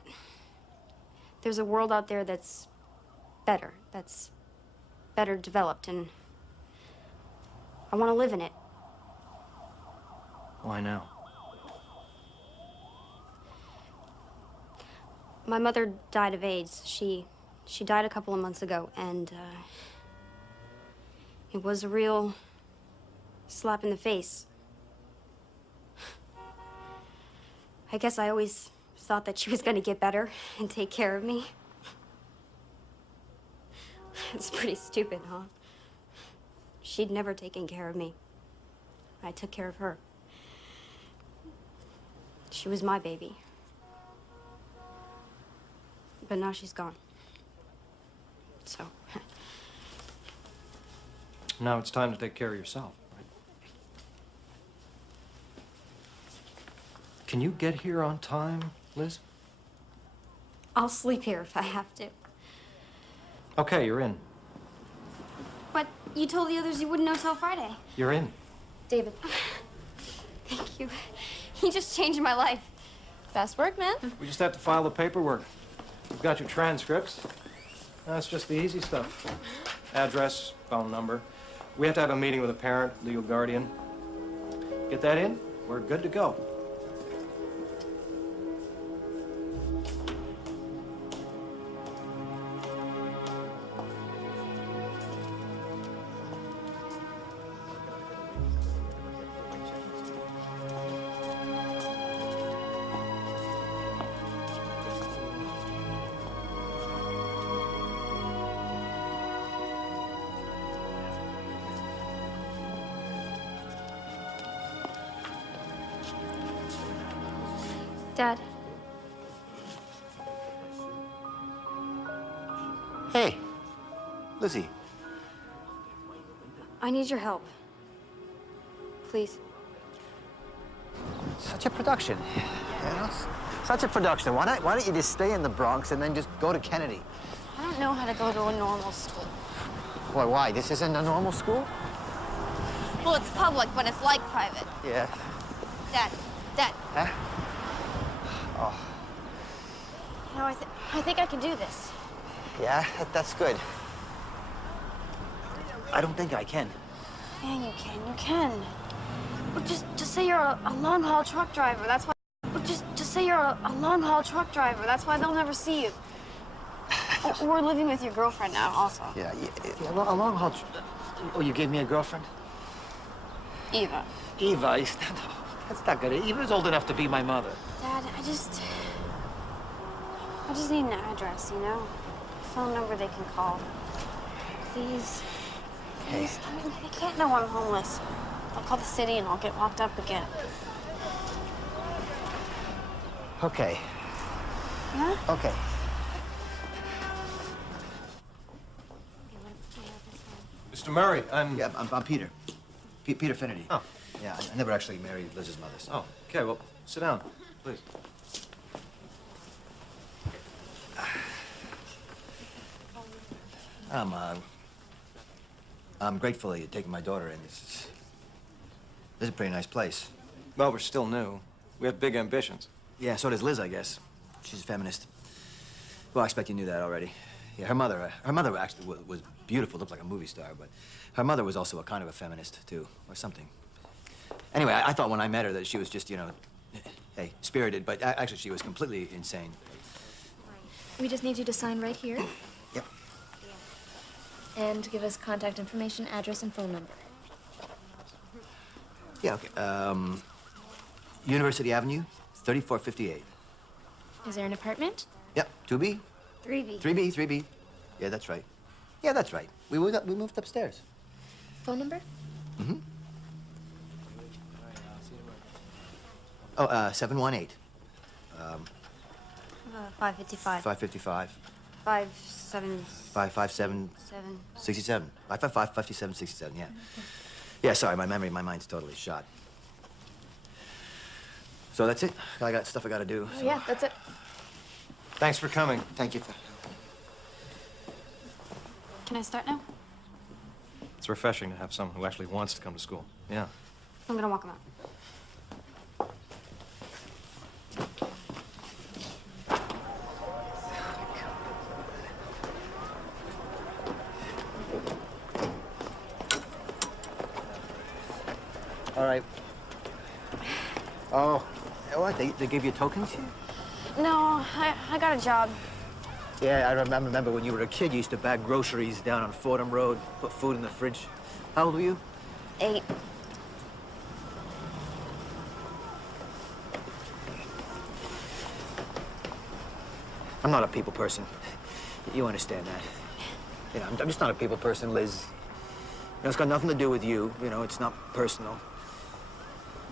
there's a world out there that's better, that's better developed, and I want to live in it. Why now? My mother died of AIDS. She died a couple of months ago, and it was a real slap in the face. I guess I always thought that she was going to get better and take care of me. It's pretty stupid, huh? She'd never taken care of me. I took care of her. She was my baby. But now she's gone. So. Now it's time to take care of yourself, right? Can you get here on time, Liz? I'll sleep here if I have to. Okay, you're in. But you told the others you wouldn't know till Friday. You're in. David. Thank you. You just changed my life. Fast work, man. We just have to file the paperwork. We've got your transcripts. That's just the easy stuff. Address, phone number. We have to have a meeting with a parent, legal guardian. Get that in, we're good to go. Dad. Hey, Lizzie. I need your help. Please. Such a production, you know? Such a production. Why don't you just stay in the Bronx and then just go to Kennedy? I don't know how to go to a normal school. Why? This isn't a normal school? Well, it's public, but it's like private. Yeah. Dad. Huh? Oh, You know, I think I can do this. yeah? That's good. I don't think I can. Yeah, you can. You can. Well, just say you're a long-haul truck driver. That's why. Well, just say you're a long-haul truck driver. That's why they'll never see you. We're living with your girlfriend now, also. Yeah, a long haul. Oh, you gave me a girlfriend? Eva. Eva, that's not good. Eva's old enough to be my mother. Dad, I just need an address, you know? A phone number they can call. Please. Please. I mean, they can't know I'm homeless. I'll call the city and I'll get locked up again. Okay. Yeah? Okay. Mr. Murray, Yeah, I'm Peter. Peter Finnerty. Oh. Yeah, I never actually married Liz's mother, so. Oh, okay, well, sit down, please. I'm grateful that you're taking my daughter in. This is a pretty nice place. Well, we're still new. We have big ambitions. Yeah, so does Liz, I guess. She's a feminist. Well, I expect you knew that already. Yeah, her mother actually was beautiful, looked like a movie star, but her mother was also a kind of a feminist, too, or something. Anyway, I thought when I met her that she was just, you know, hey, spirited, but actually she was completely insane. We just need you to sign right here. Yep. And give us contact information, address, and phone number. Yeah, okay. University Avenue, 3458. Is there an apartment? Yep, 2B. 3B. 3B. Yeah, that's right. Yeah, that's right. We moved upstairs. Phone number? Mm-hmm. Oh, 718. 555. 555. 557. 67. 555, 57, 67, yeah. Yeah, sorry, my mind's totally shot. So that's it. I got stuff I gotta do. Oh, yeah, that's it. Thanks for coming. Thank you. Can I start now? It's refreshing to have someone who actually wants to come to school. Yeah. I'm gonna walk him out. All right. Oh, what? They gave you tokens here? No, I got a job. Yeah, I remember when you were a kid, you used to bag groceries down on Fordham Road, put food in the fridge. How old were you? 8. I'm not a people person. You understand that. You know, I'm just not a people person, Liz. You know, it's got nothing to do with you. You know, it's not personal.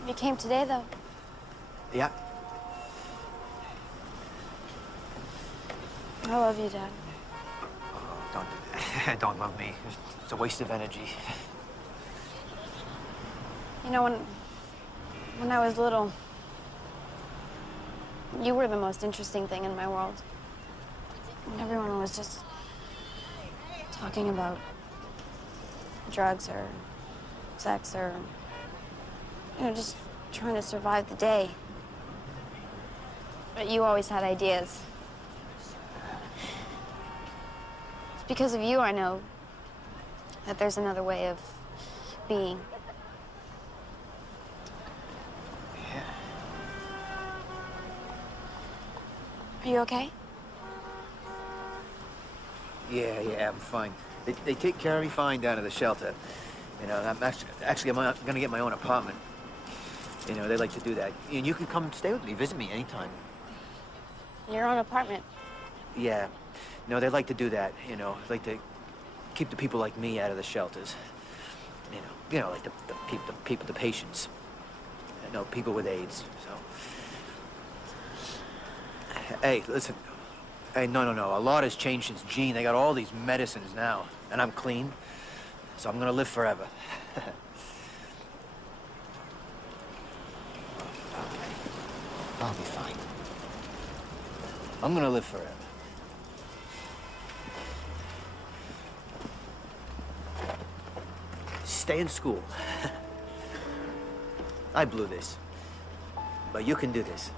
You came today, though. Yeah. I love you, Dad. Don't love me. It's a waste of energy. You know, when I was little, you were the most interesting thing in my world. And everyone was just talking about drugs or sex or, you know, just trying to survive the day. But you always had ideas. It's because of you I know that there's another way of being. Are you okay? Yeah, I'm fine. They take care of me fine down at the shelter. You know, I'm gonna get my own apartment. You know, they like to do that. And you can come stay with me, visit me anytime. Your own apartment? Yeah. No, they like to do that, you know. They like to keep the people like me out of the shelters. You know, like the patients. You know, people with AIDS, so. Hey, listen. Hey, no. A lot has changed since Gene. They got all these medicines now. And I'm clean, so I'm gonna live forever. I'll be fine. I'm gonna live forever. Stay in school. I blew this. But you can do this.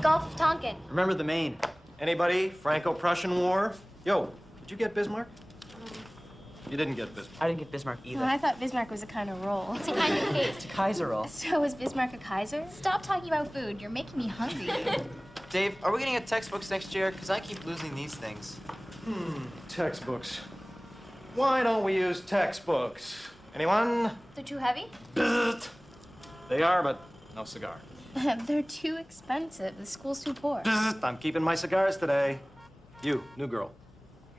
Gulf of Tonkin. Remember the Maine. Anybody? Franco-Prussian War? Yo, did you get Bismarck? You didn't get Bismarck. I didn't get Bismarck either. Well, I thought Bismarck was a kind of roll. It's a kind of cake. It's a Kaiser roll. So is Bismarck a Kaiser? Stop talking about food. You're making me hungry. Dave, are we gonna get textbooks next year? Because I keep losing these things. Textbooks. Why don't we use textbooks? Anyone? They're too heavy? They are, but no cigar. They're too expensive. The school's too poor. I'm keeping my cigars today. You, new girl.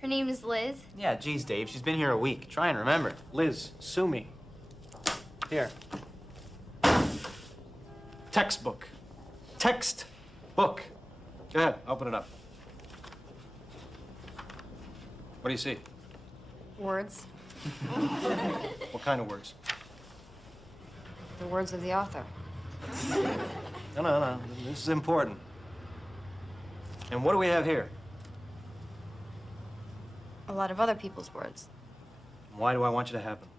Her name is Liz. Yeah, geez, Dave. She's been here a week. Try and remember. Liz, sue me. Here. Textbook. Text book. Go ahead, open it up. What do you see? Words. What kind of words? The words of the author. No. This is important. And what do we have here? A lot of other people's words. Why do I want you to have them?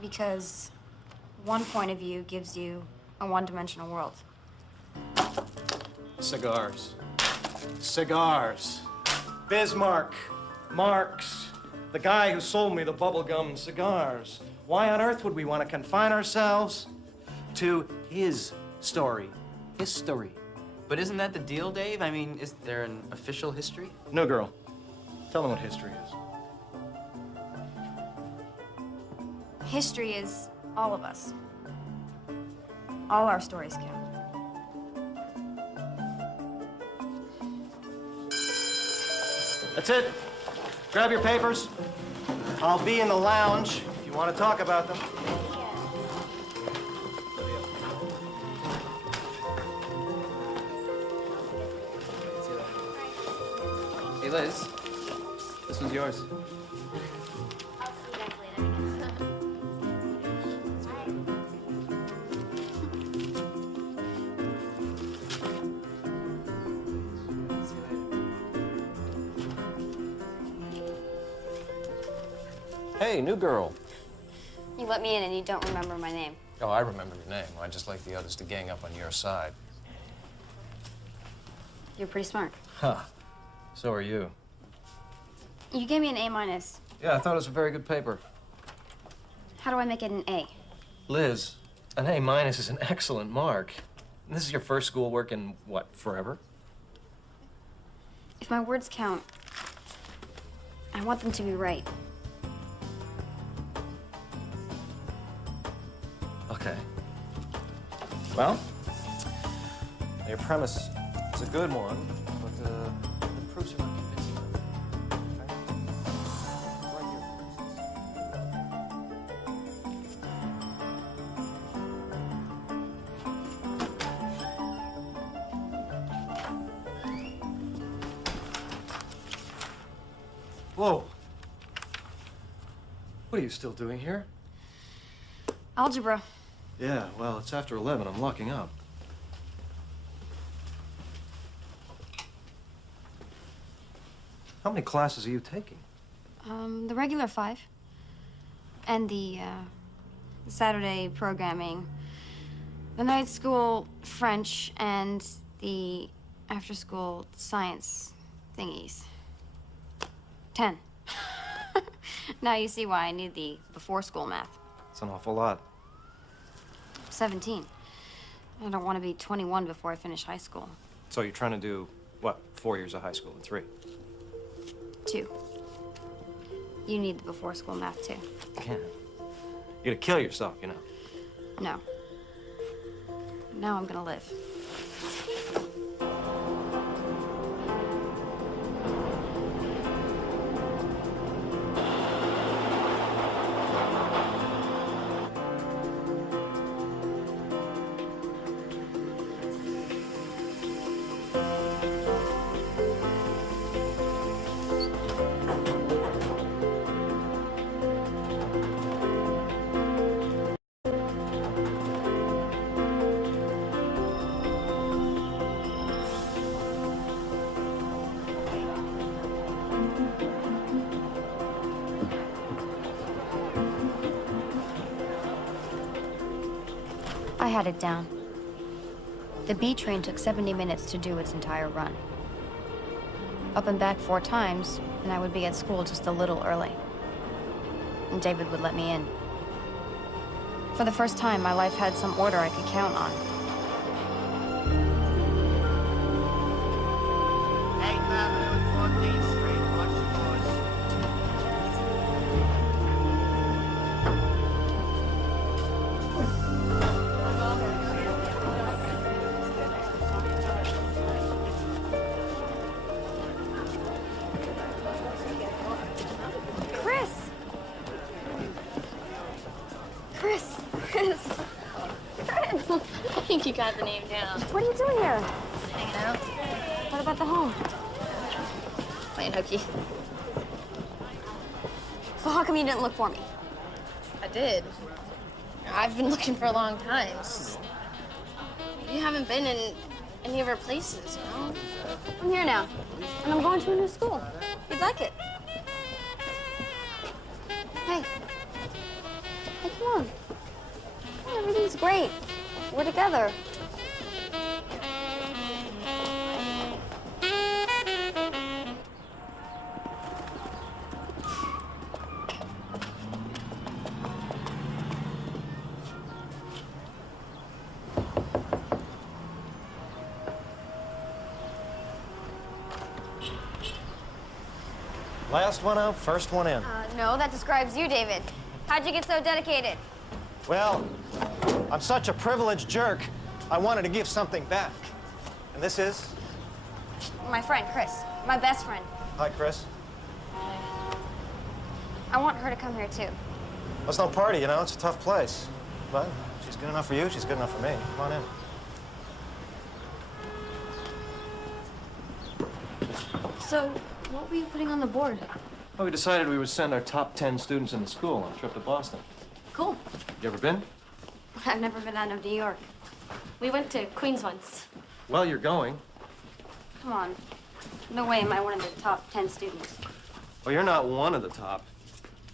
Because one point of view gives you a one-dimensional world. Cigars. Cigars. Bismarck. Marx. The guy who sold me the bubblegum cigars. Why on earth would we want to confine ourselves to his story? History. But isn't that the deal, Dave? I mean, is there an official history? No, girl. Tell them what history is. History is all of us. All our stories count. That's it. Grab your papers. I'll be in the lounge if you want to talk about them. Hey, Liz. This one's yours. Hey, new girl. You let me in and you don't remember my name. Oh, I remember your name. I'd just like the others to gang up on your side. You're pretty smart. Huh. So are you. You gave me an A-. Yeah, I thought it was a very good paper. How do I make it an A? Liz, an A- is an excellent mark. And this is your first schoolwork in, what, forever? If my words count, I want them to be right. Okay. Well, your premise is a good one, but the proofs are not convincing. Right here, Whoa. What are you still doing here? Algebra. Yeah, well, it's after 11. I'm locking up. How many classes are you taking? The regular 5. And the Saturday programming. The night school French and the after-school science thingies. 10. Now you see why I need the before-school math. It's an awful lot. 17. I don't want to be 21 before I finish high school. So you're trying to do, what, 4 years of high school in 3? 2. You need the before-school math, too. Yeah. You're gonna kill yourself, you know. No. Now I'm gonna live. I had it down. The B train took 70 minutes to do its entire run. Up and back 4 times, and I would be at school just a little early. And David would let me in. For the first time, my life had some order I could count on. 8th Avenue and 14th Street, watch the doors. Chris! Chris! Chris! Chris! I think you got the name down. What are you doing here? Hanging out. What about the home? Playing hooky. So how come you didn't look for me? I did. I've been looking for a long time. It's just, you haven't been in any of our places, you know? I'm here now, and I'm going to a new school. You'd like it. Hey. Hey, come on. Oh, everything's great. We're together. Last one out, first one in. No, that describes you, David. How'd you get so dedicated? Well, I'm such a privileged jerk, I wanted to give something back. And this is? My friend, Chris. My best friend. Hi, Chris. I want her to come here, too. Well, it's no party, you know, it's a tough place. But she's good enough for you, she's good enough for me. Come on in. So, what were you putting on the board? Well, we decided we would send our top 10 students in the school on a trip to Boston. Cool. You ever been? I've never been out of New York. We went to Queens once. Well, you're going. Come on. No way am I one of the top 10 students. Well, you're not one of the top.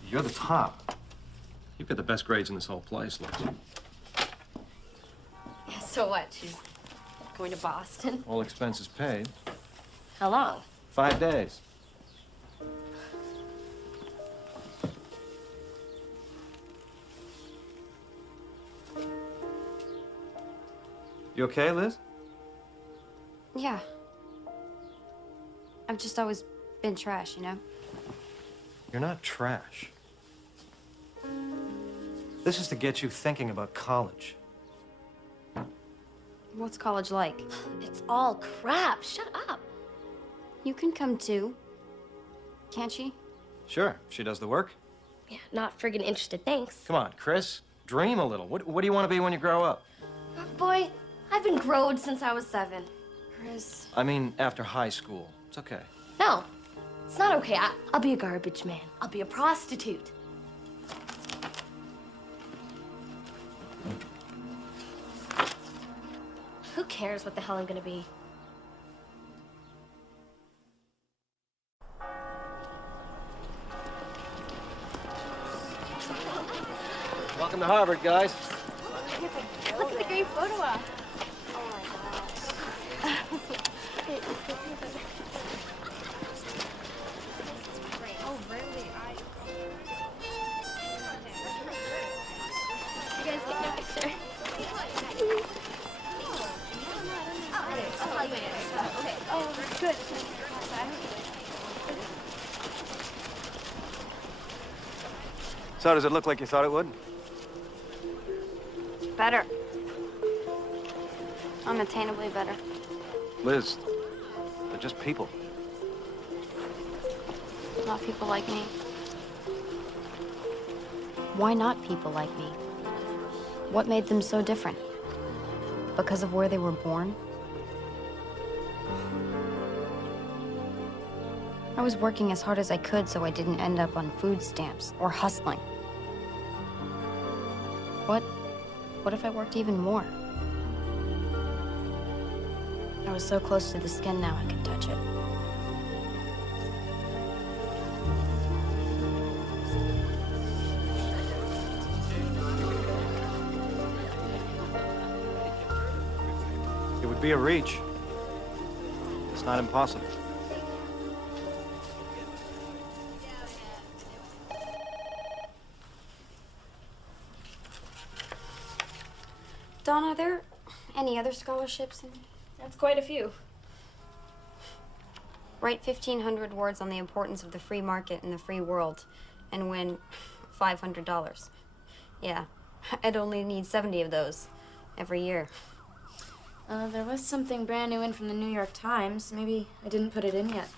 You're the top. You've got the best grades in this whole place, Liz. Yeah, so what? She's going to Boston? All expenses paid. How long? 5 days. You okay, Liz? Yeah. I've just always been trash, you know? You're not trash. This is to get you thinking about college. What's college like? It's all crap. Shut up. You can come too. Can't she? Sure, she does the work. Yeah, not friggin' interested, thanks. Come on, Chris, dream a little. What do you want to be when you grow up? Boy, I've been growed since I was 7. Chris. I mean, after high school. It's okay. No, it's not okay. I'll be a garbage man. I'll be a prostitute. Who cares what the hell I'm gonna be? Welcome to Harvard, guys. Look at the great photo op. Oh, really? You guys get no picture. Okay. Oh, good. So, does it look like you thought it would? Better. Unattainably better. Liz, they're just people. Not people like me. Why not people like me? What made them so different? Because of where they were born? I was working as hard as I could so I didn't end up on food stamps or hustling. What if I worked even more? I was so close to the skin now I could touch it. It would be a reach. It's not impossible. Dawn, are there any other scholarships? That's quite a few. Write 1,500 words on the importance of the free market and the free world and win $500. Yeah, I'd only need 70 of those every year. There was something brand new in from the New York Times. Maybe I didn't put it in yet.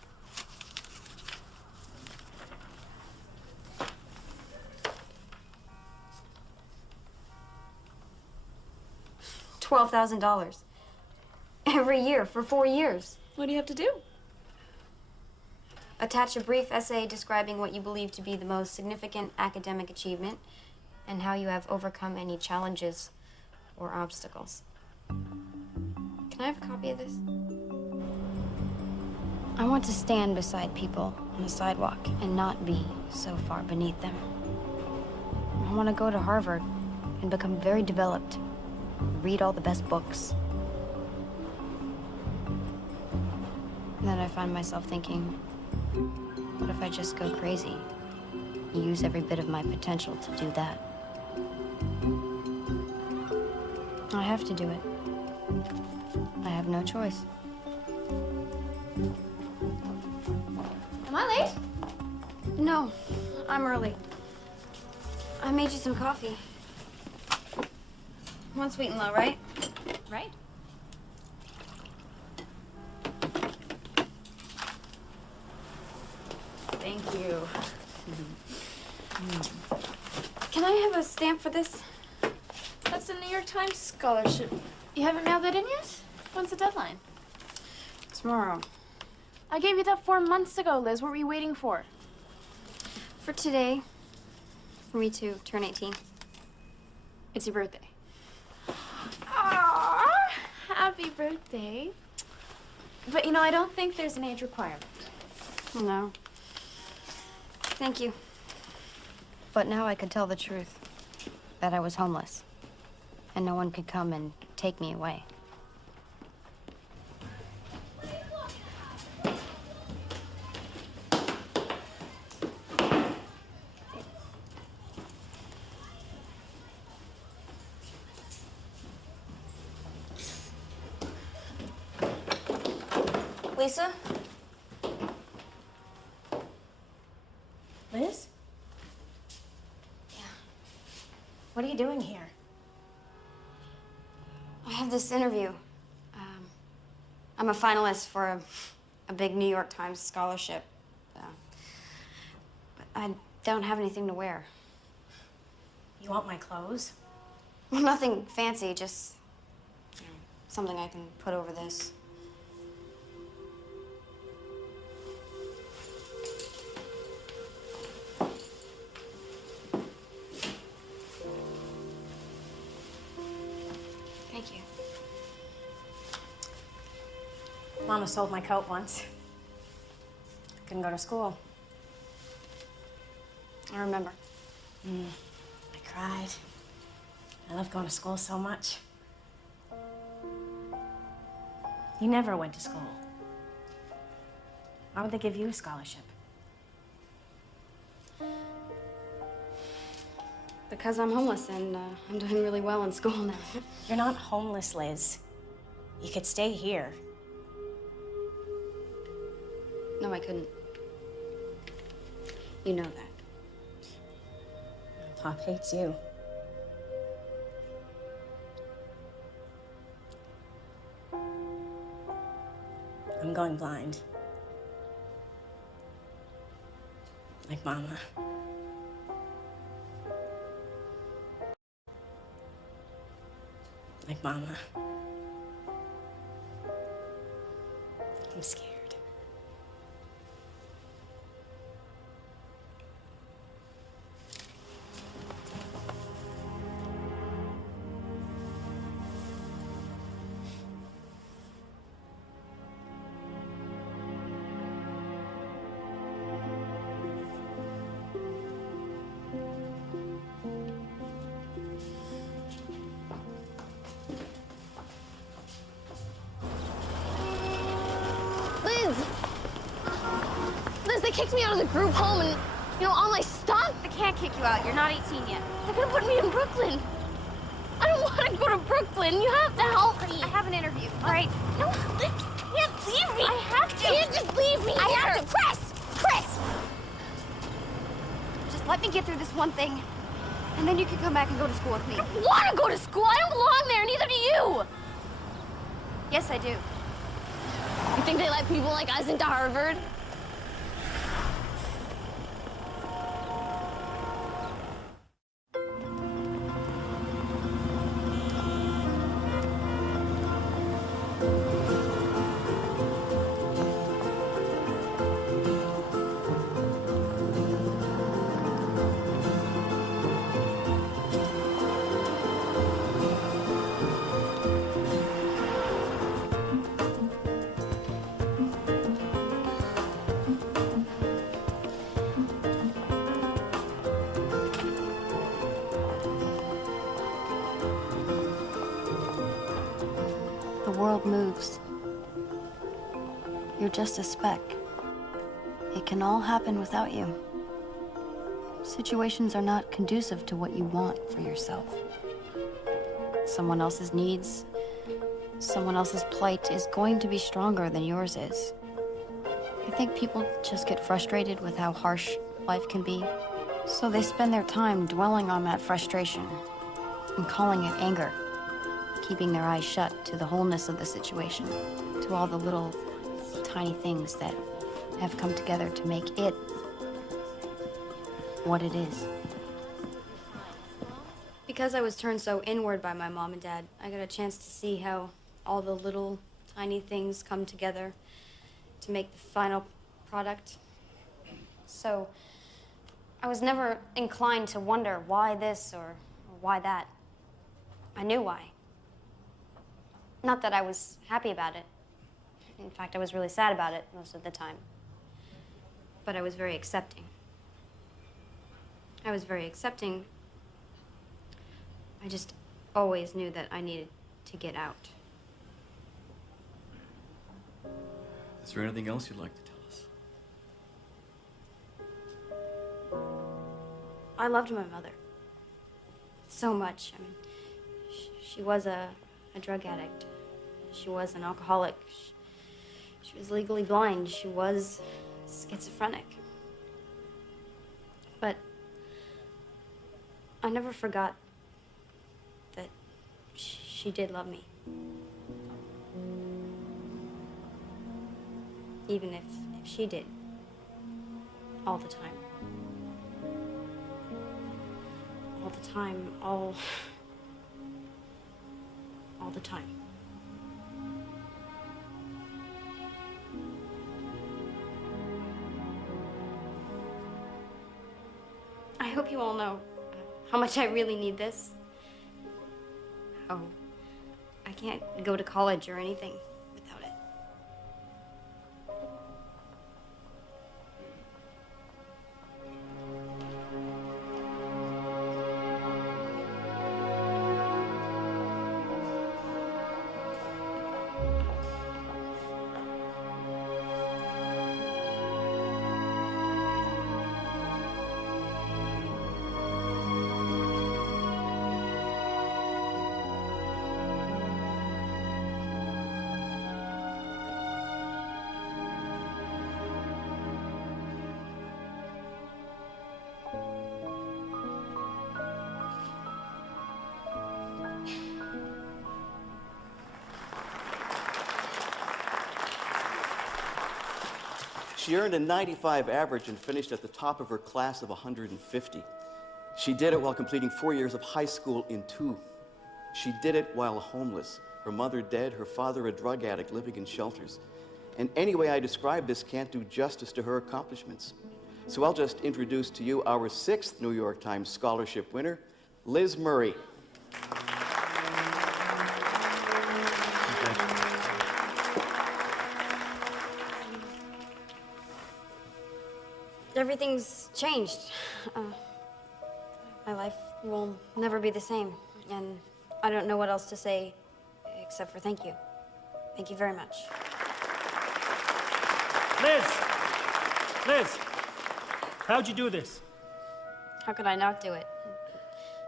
$12,000 every year for 4 years. What do you have to do? Attach a brief essay describing what you believe to be the most significant academic achievement and how you have overcome any challenges or obstacles. Can I have a copy of this? I want to stand beside people on the sidewalk and not be so far beneath them. I want to go to Harvard and become very developed. Read all the best books. And then I find myself thinking, what if I just go crazy? Use every bit of my potential to do that. I have to do it. I have no choice. Am I late? No, I'm early. I made you some coffee. One sweet and low, right? Right. Thank you. Can I have a stamp for this? That's the New York Times scholarship. You haven't mailed that in yet? When's the deadline? Tomorrow. I gave you that form months ago, Liz. What were you waiting for? For today. For me to turn 18. It's your birthday. Aww, happy birthday. But you know, I don't think there's an age requirement. No. Thank you. But now I could tell the truth. That I was homeless. And no one could come and take me away. Lisa? Liz? Yeah. What are you doing here? I have this interview. I'm a finalist for a big New York Times scholarship. But I don't have anything to wear. You want my clothes? Well, nothing fancy, just something I can put over this. Thank you. Mama sold my coat once. Couldn't go to school. I remember. I cried. I loved going to school so much. You never went to school. Why would they give you a scholarship? Because I'm homeless and I'm doing really well in school now. You're not homeless, Liz. You could stay here. No, I couldn't. You know that. Pop hates you. I'm going blind. Like Mama. Like Mama. I'm scared. Liz, they kicked me out of the group home and, you know, all my stuff. They can't kick you out. You're not 18 yet. They're gonna put me in Brooklyn. I don't want to go to Brooklyn. You have to help me. I have an interview, all right? No, Liz, you can't leave me. I have to. You can't just leave me I here. have to. Chris! Just let me get through this one thing, and then you can come back and go to school with me. I don't want to go to school. I don't belong there, neither do you. Yes, I do. You think they let people like us into Harvard? The world moves. You're just a speck. It can all happen without you. Situations are not conducive to what you want for yourself. Someone else's needs, someone else's plight is going to be stronger than yours is. I think people just get frustrated with how harsh life can be, so they spend their time dwelling on that frustration and calling it anger, keeping their eyes shut to the wholeness of the situation, to all the little tiny things that have come together to make it what it is. Because I was turned so inward by my mom and dad, I got a chance to see how all the little tiny things come together to make the final product. So I was never inclined to wonder why this or why that. I knew why. Not that I was happy about it. In fact, I was really sad about it most of the time. But I was very accepting. I was very accepting. I just always knew that I needed to get out. Is there anything else you'd like to tell us? I loved my mother so much. I mean, she was a drug addict. She was an alcoholic. She was legally blind. She was schizophrenic. But I never forgot that she did love me. Even if she did. All the time. All the time, all the time. I hope you all know how much I really need this. Oh, I can't go to college or anything without it. She earned a 95 average and finished at the top of her class of 150. She did it while completing 4 years of high school in 2. She did it while homeless, her mother dead, her father a drug addict living in shelters. And any way I describe this can't do justice to her accomplishments. So I'll just introduce to you our 6th New York Times Scholarship winner, Liz Murray. Everything's changed. My life will never be the same, and I don't know what else to say except for thank you. Thank you very much. Liz, how'd you do this? How could I not do it?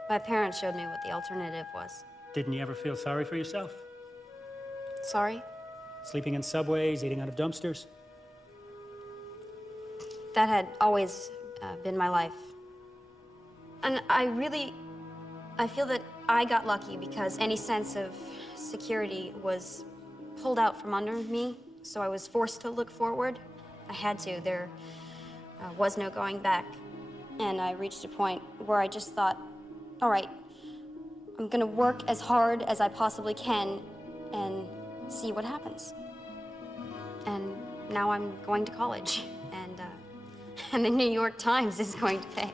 My parents showed me what the alternative was. Didn't you ever feel sorry for yourself? Sorry? Sleeping in subways, eating out of dumpsters? That had always been my life. And I feel that I got lucky because any sense of security was pulled out from under me, so I was forced to look forward. I had to. There was no going back. And I reached a point where I just thought, all right, I'm gonna work as hard as I possibly can and see what happens. And now I'm going to college, and the New York Times is going to pay.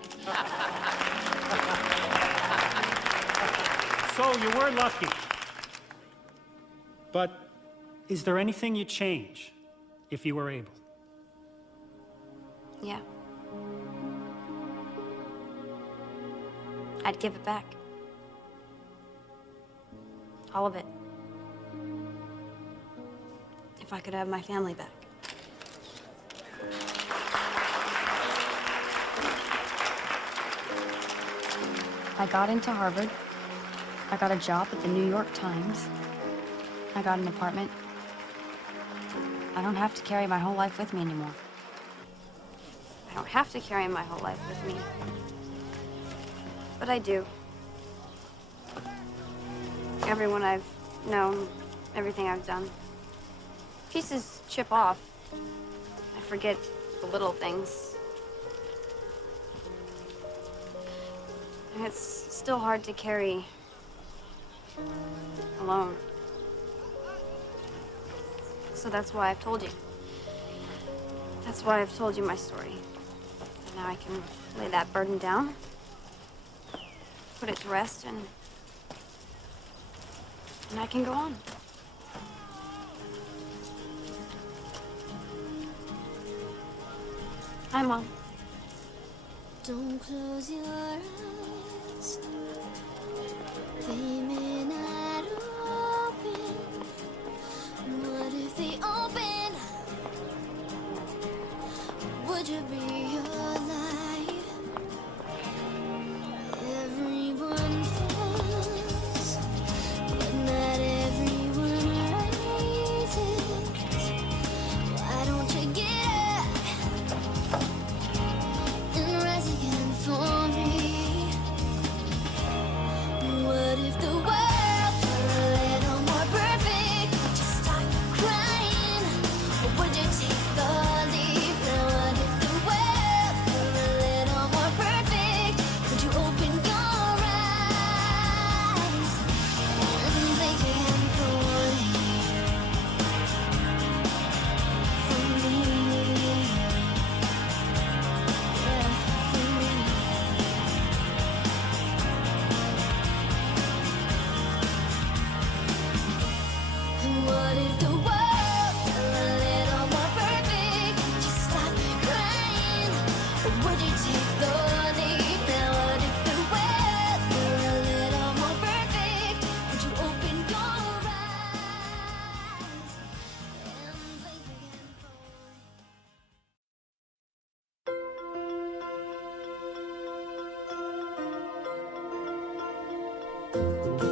So you were lucky. But is there anything you'd change if you were able? Yeah. I'd give it back. All of it. If I could have my family back. I got into Harvard. I got a job at the New York Times. I got an apartment. I don't have to carry my whole life with me anymore. I don't have to carry my whole life with me. But I do. Everyone I've known, everything I've done. Pieces chip off. I forget the little things. And it's still hard to carry alone. So that's why I've told you. That's why I've told you my story. And now I can lay that burden down, put it to rest, and I can go on. Hi, Mom. Don't close your eyes. They may not open. What if they open? Would you be alive? Everyone falls, but not everyone rises. Why don't you get up and rise again for me? What if the world were a little more perfect? Would you stop crying, or would you take the leap? Now what if the world were a little more perfect? Would you open your eyes and blink again for me? Yeah, for me. What if the world were a little more perfect? Would you stop crying, or would you take the leap? Now what if the world were a little more perfect? Would you open your eyes and blink again?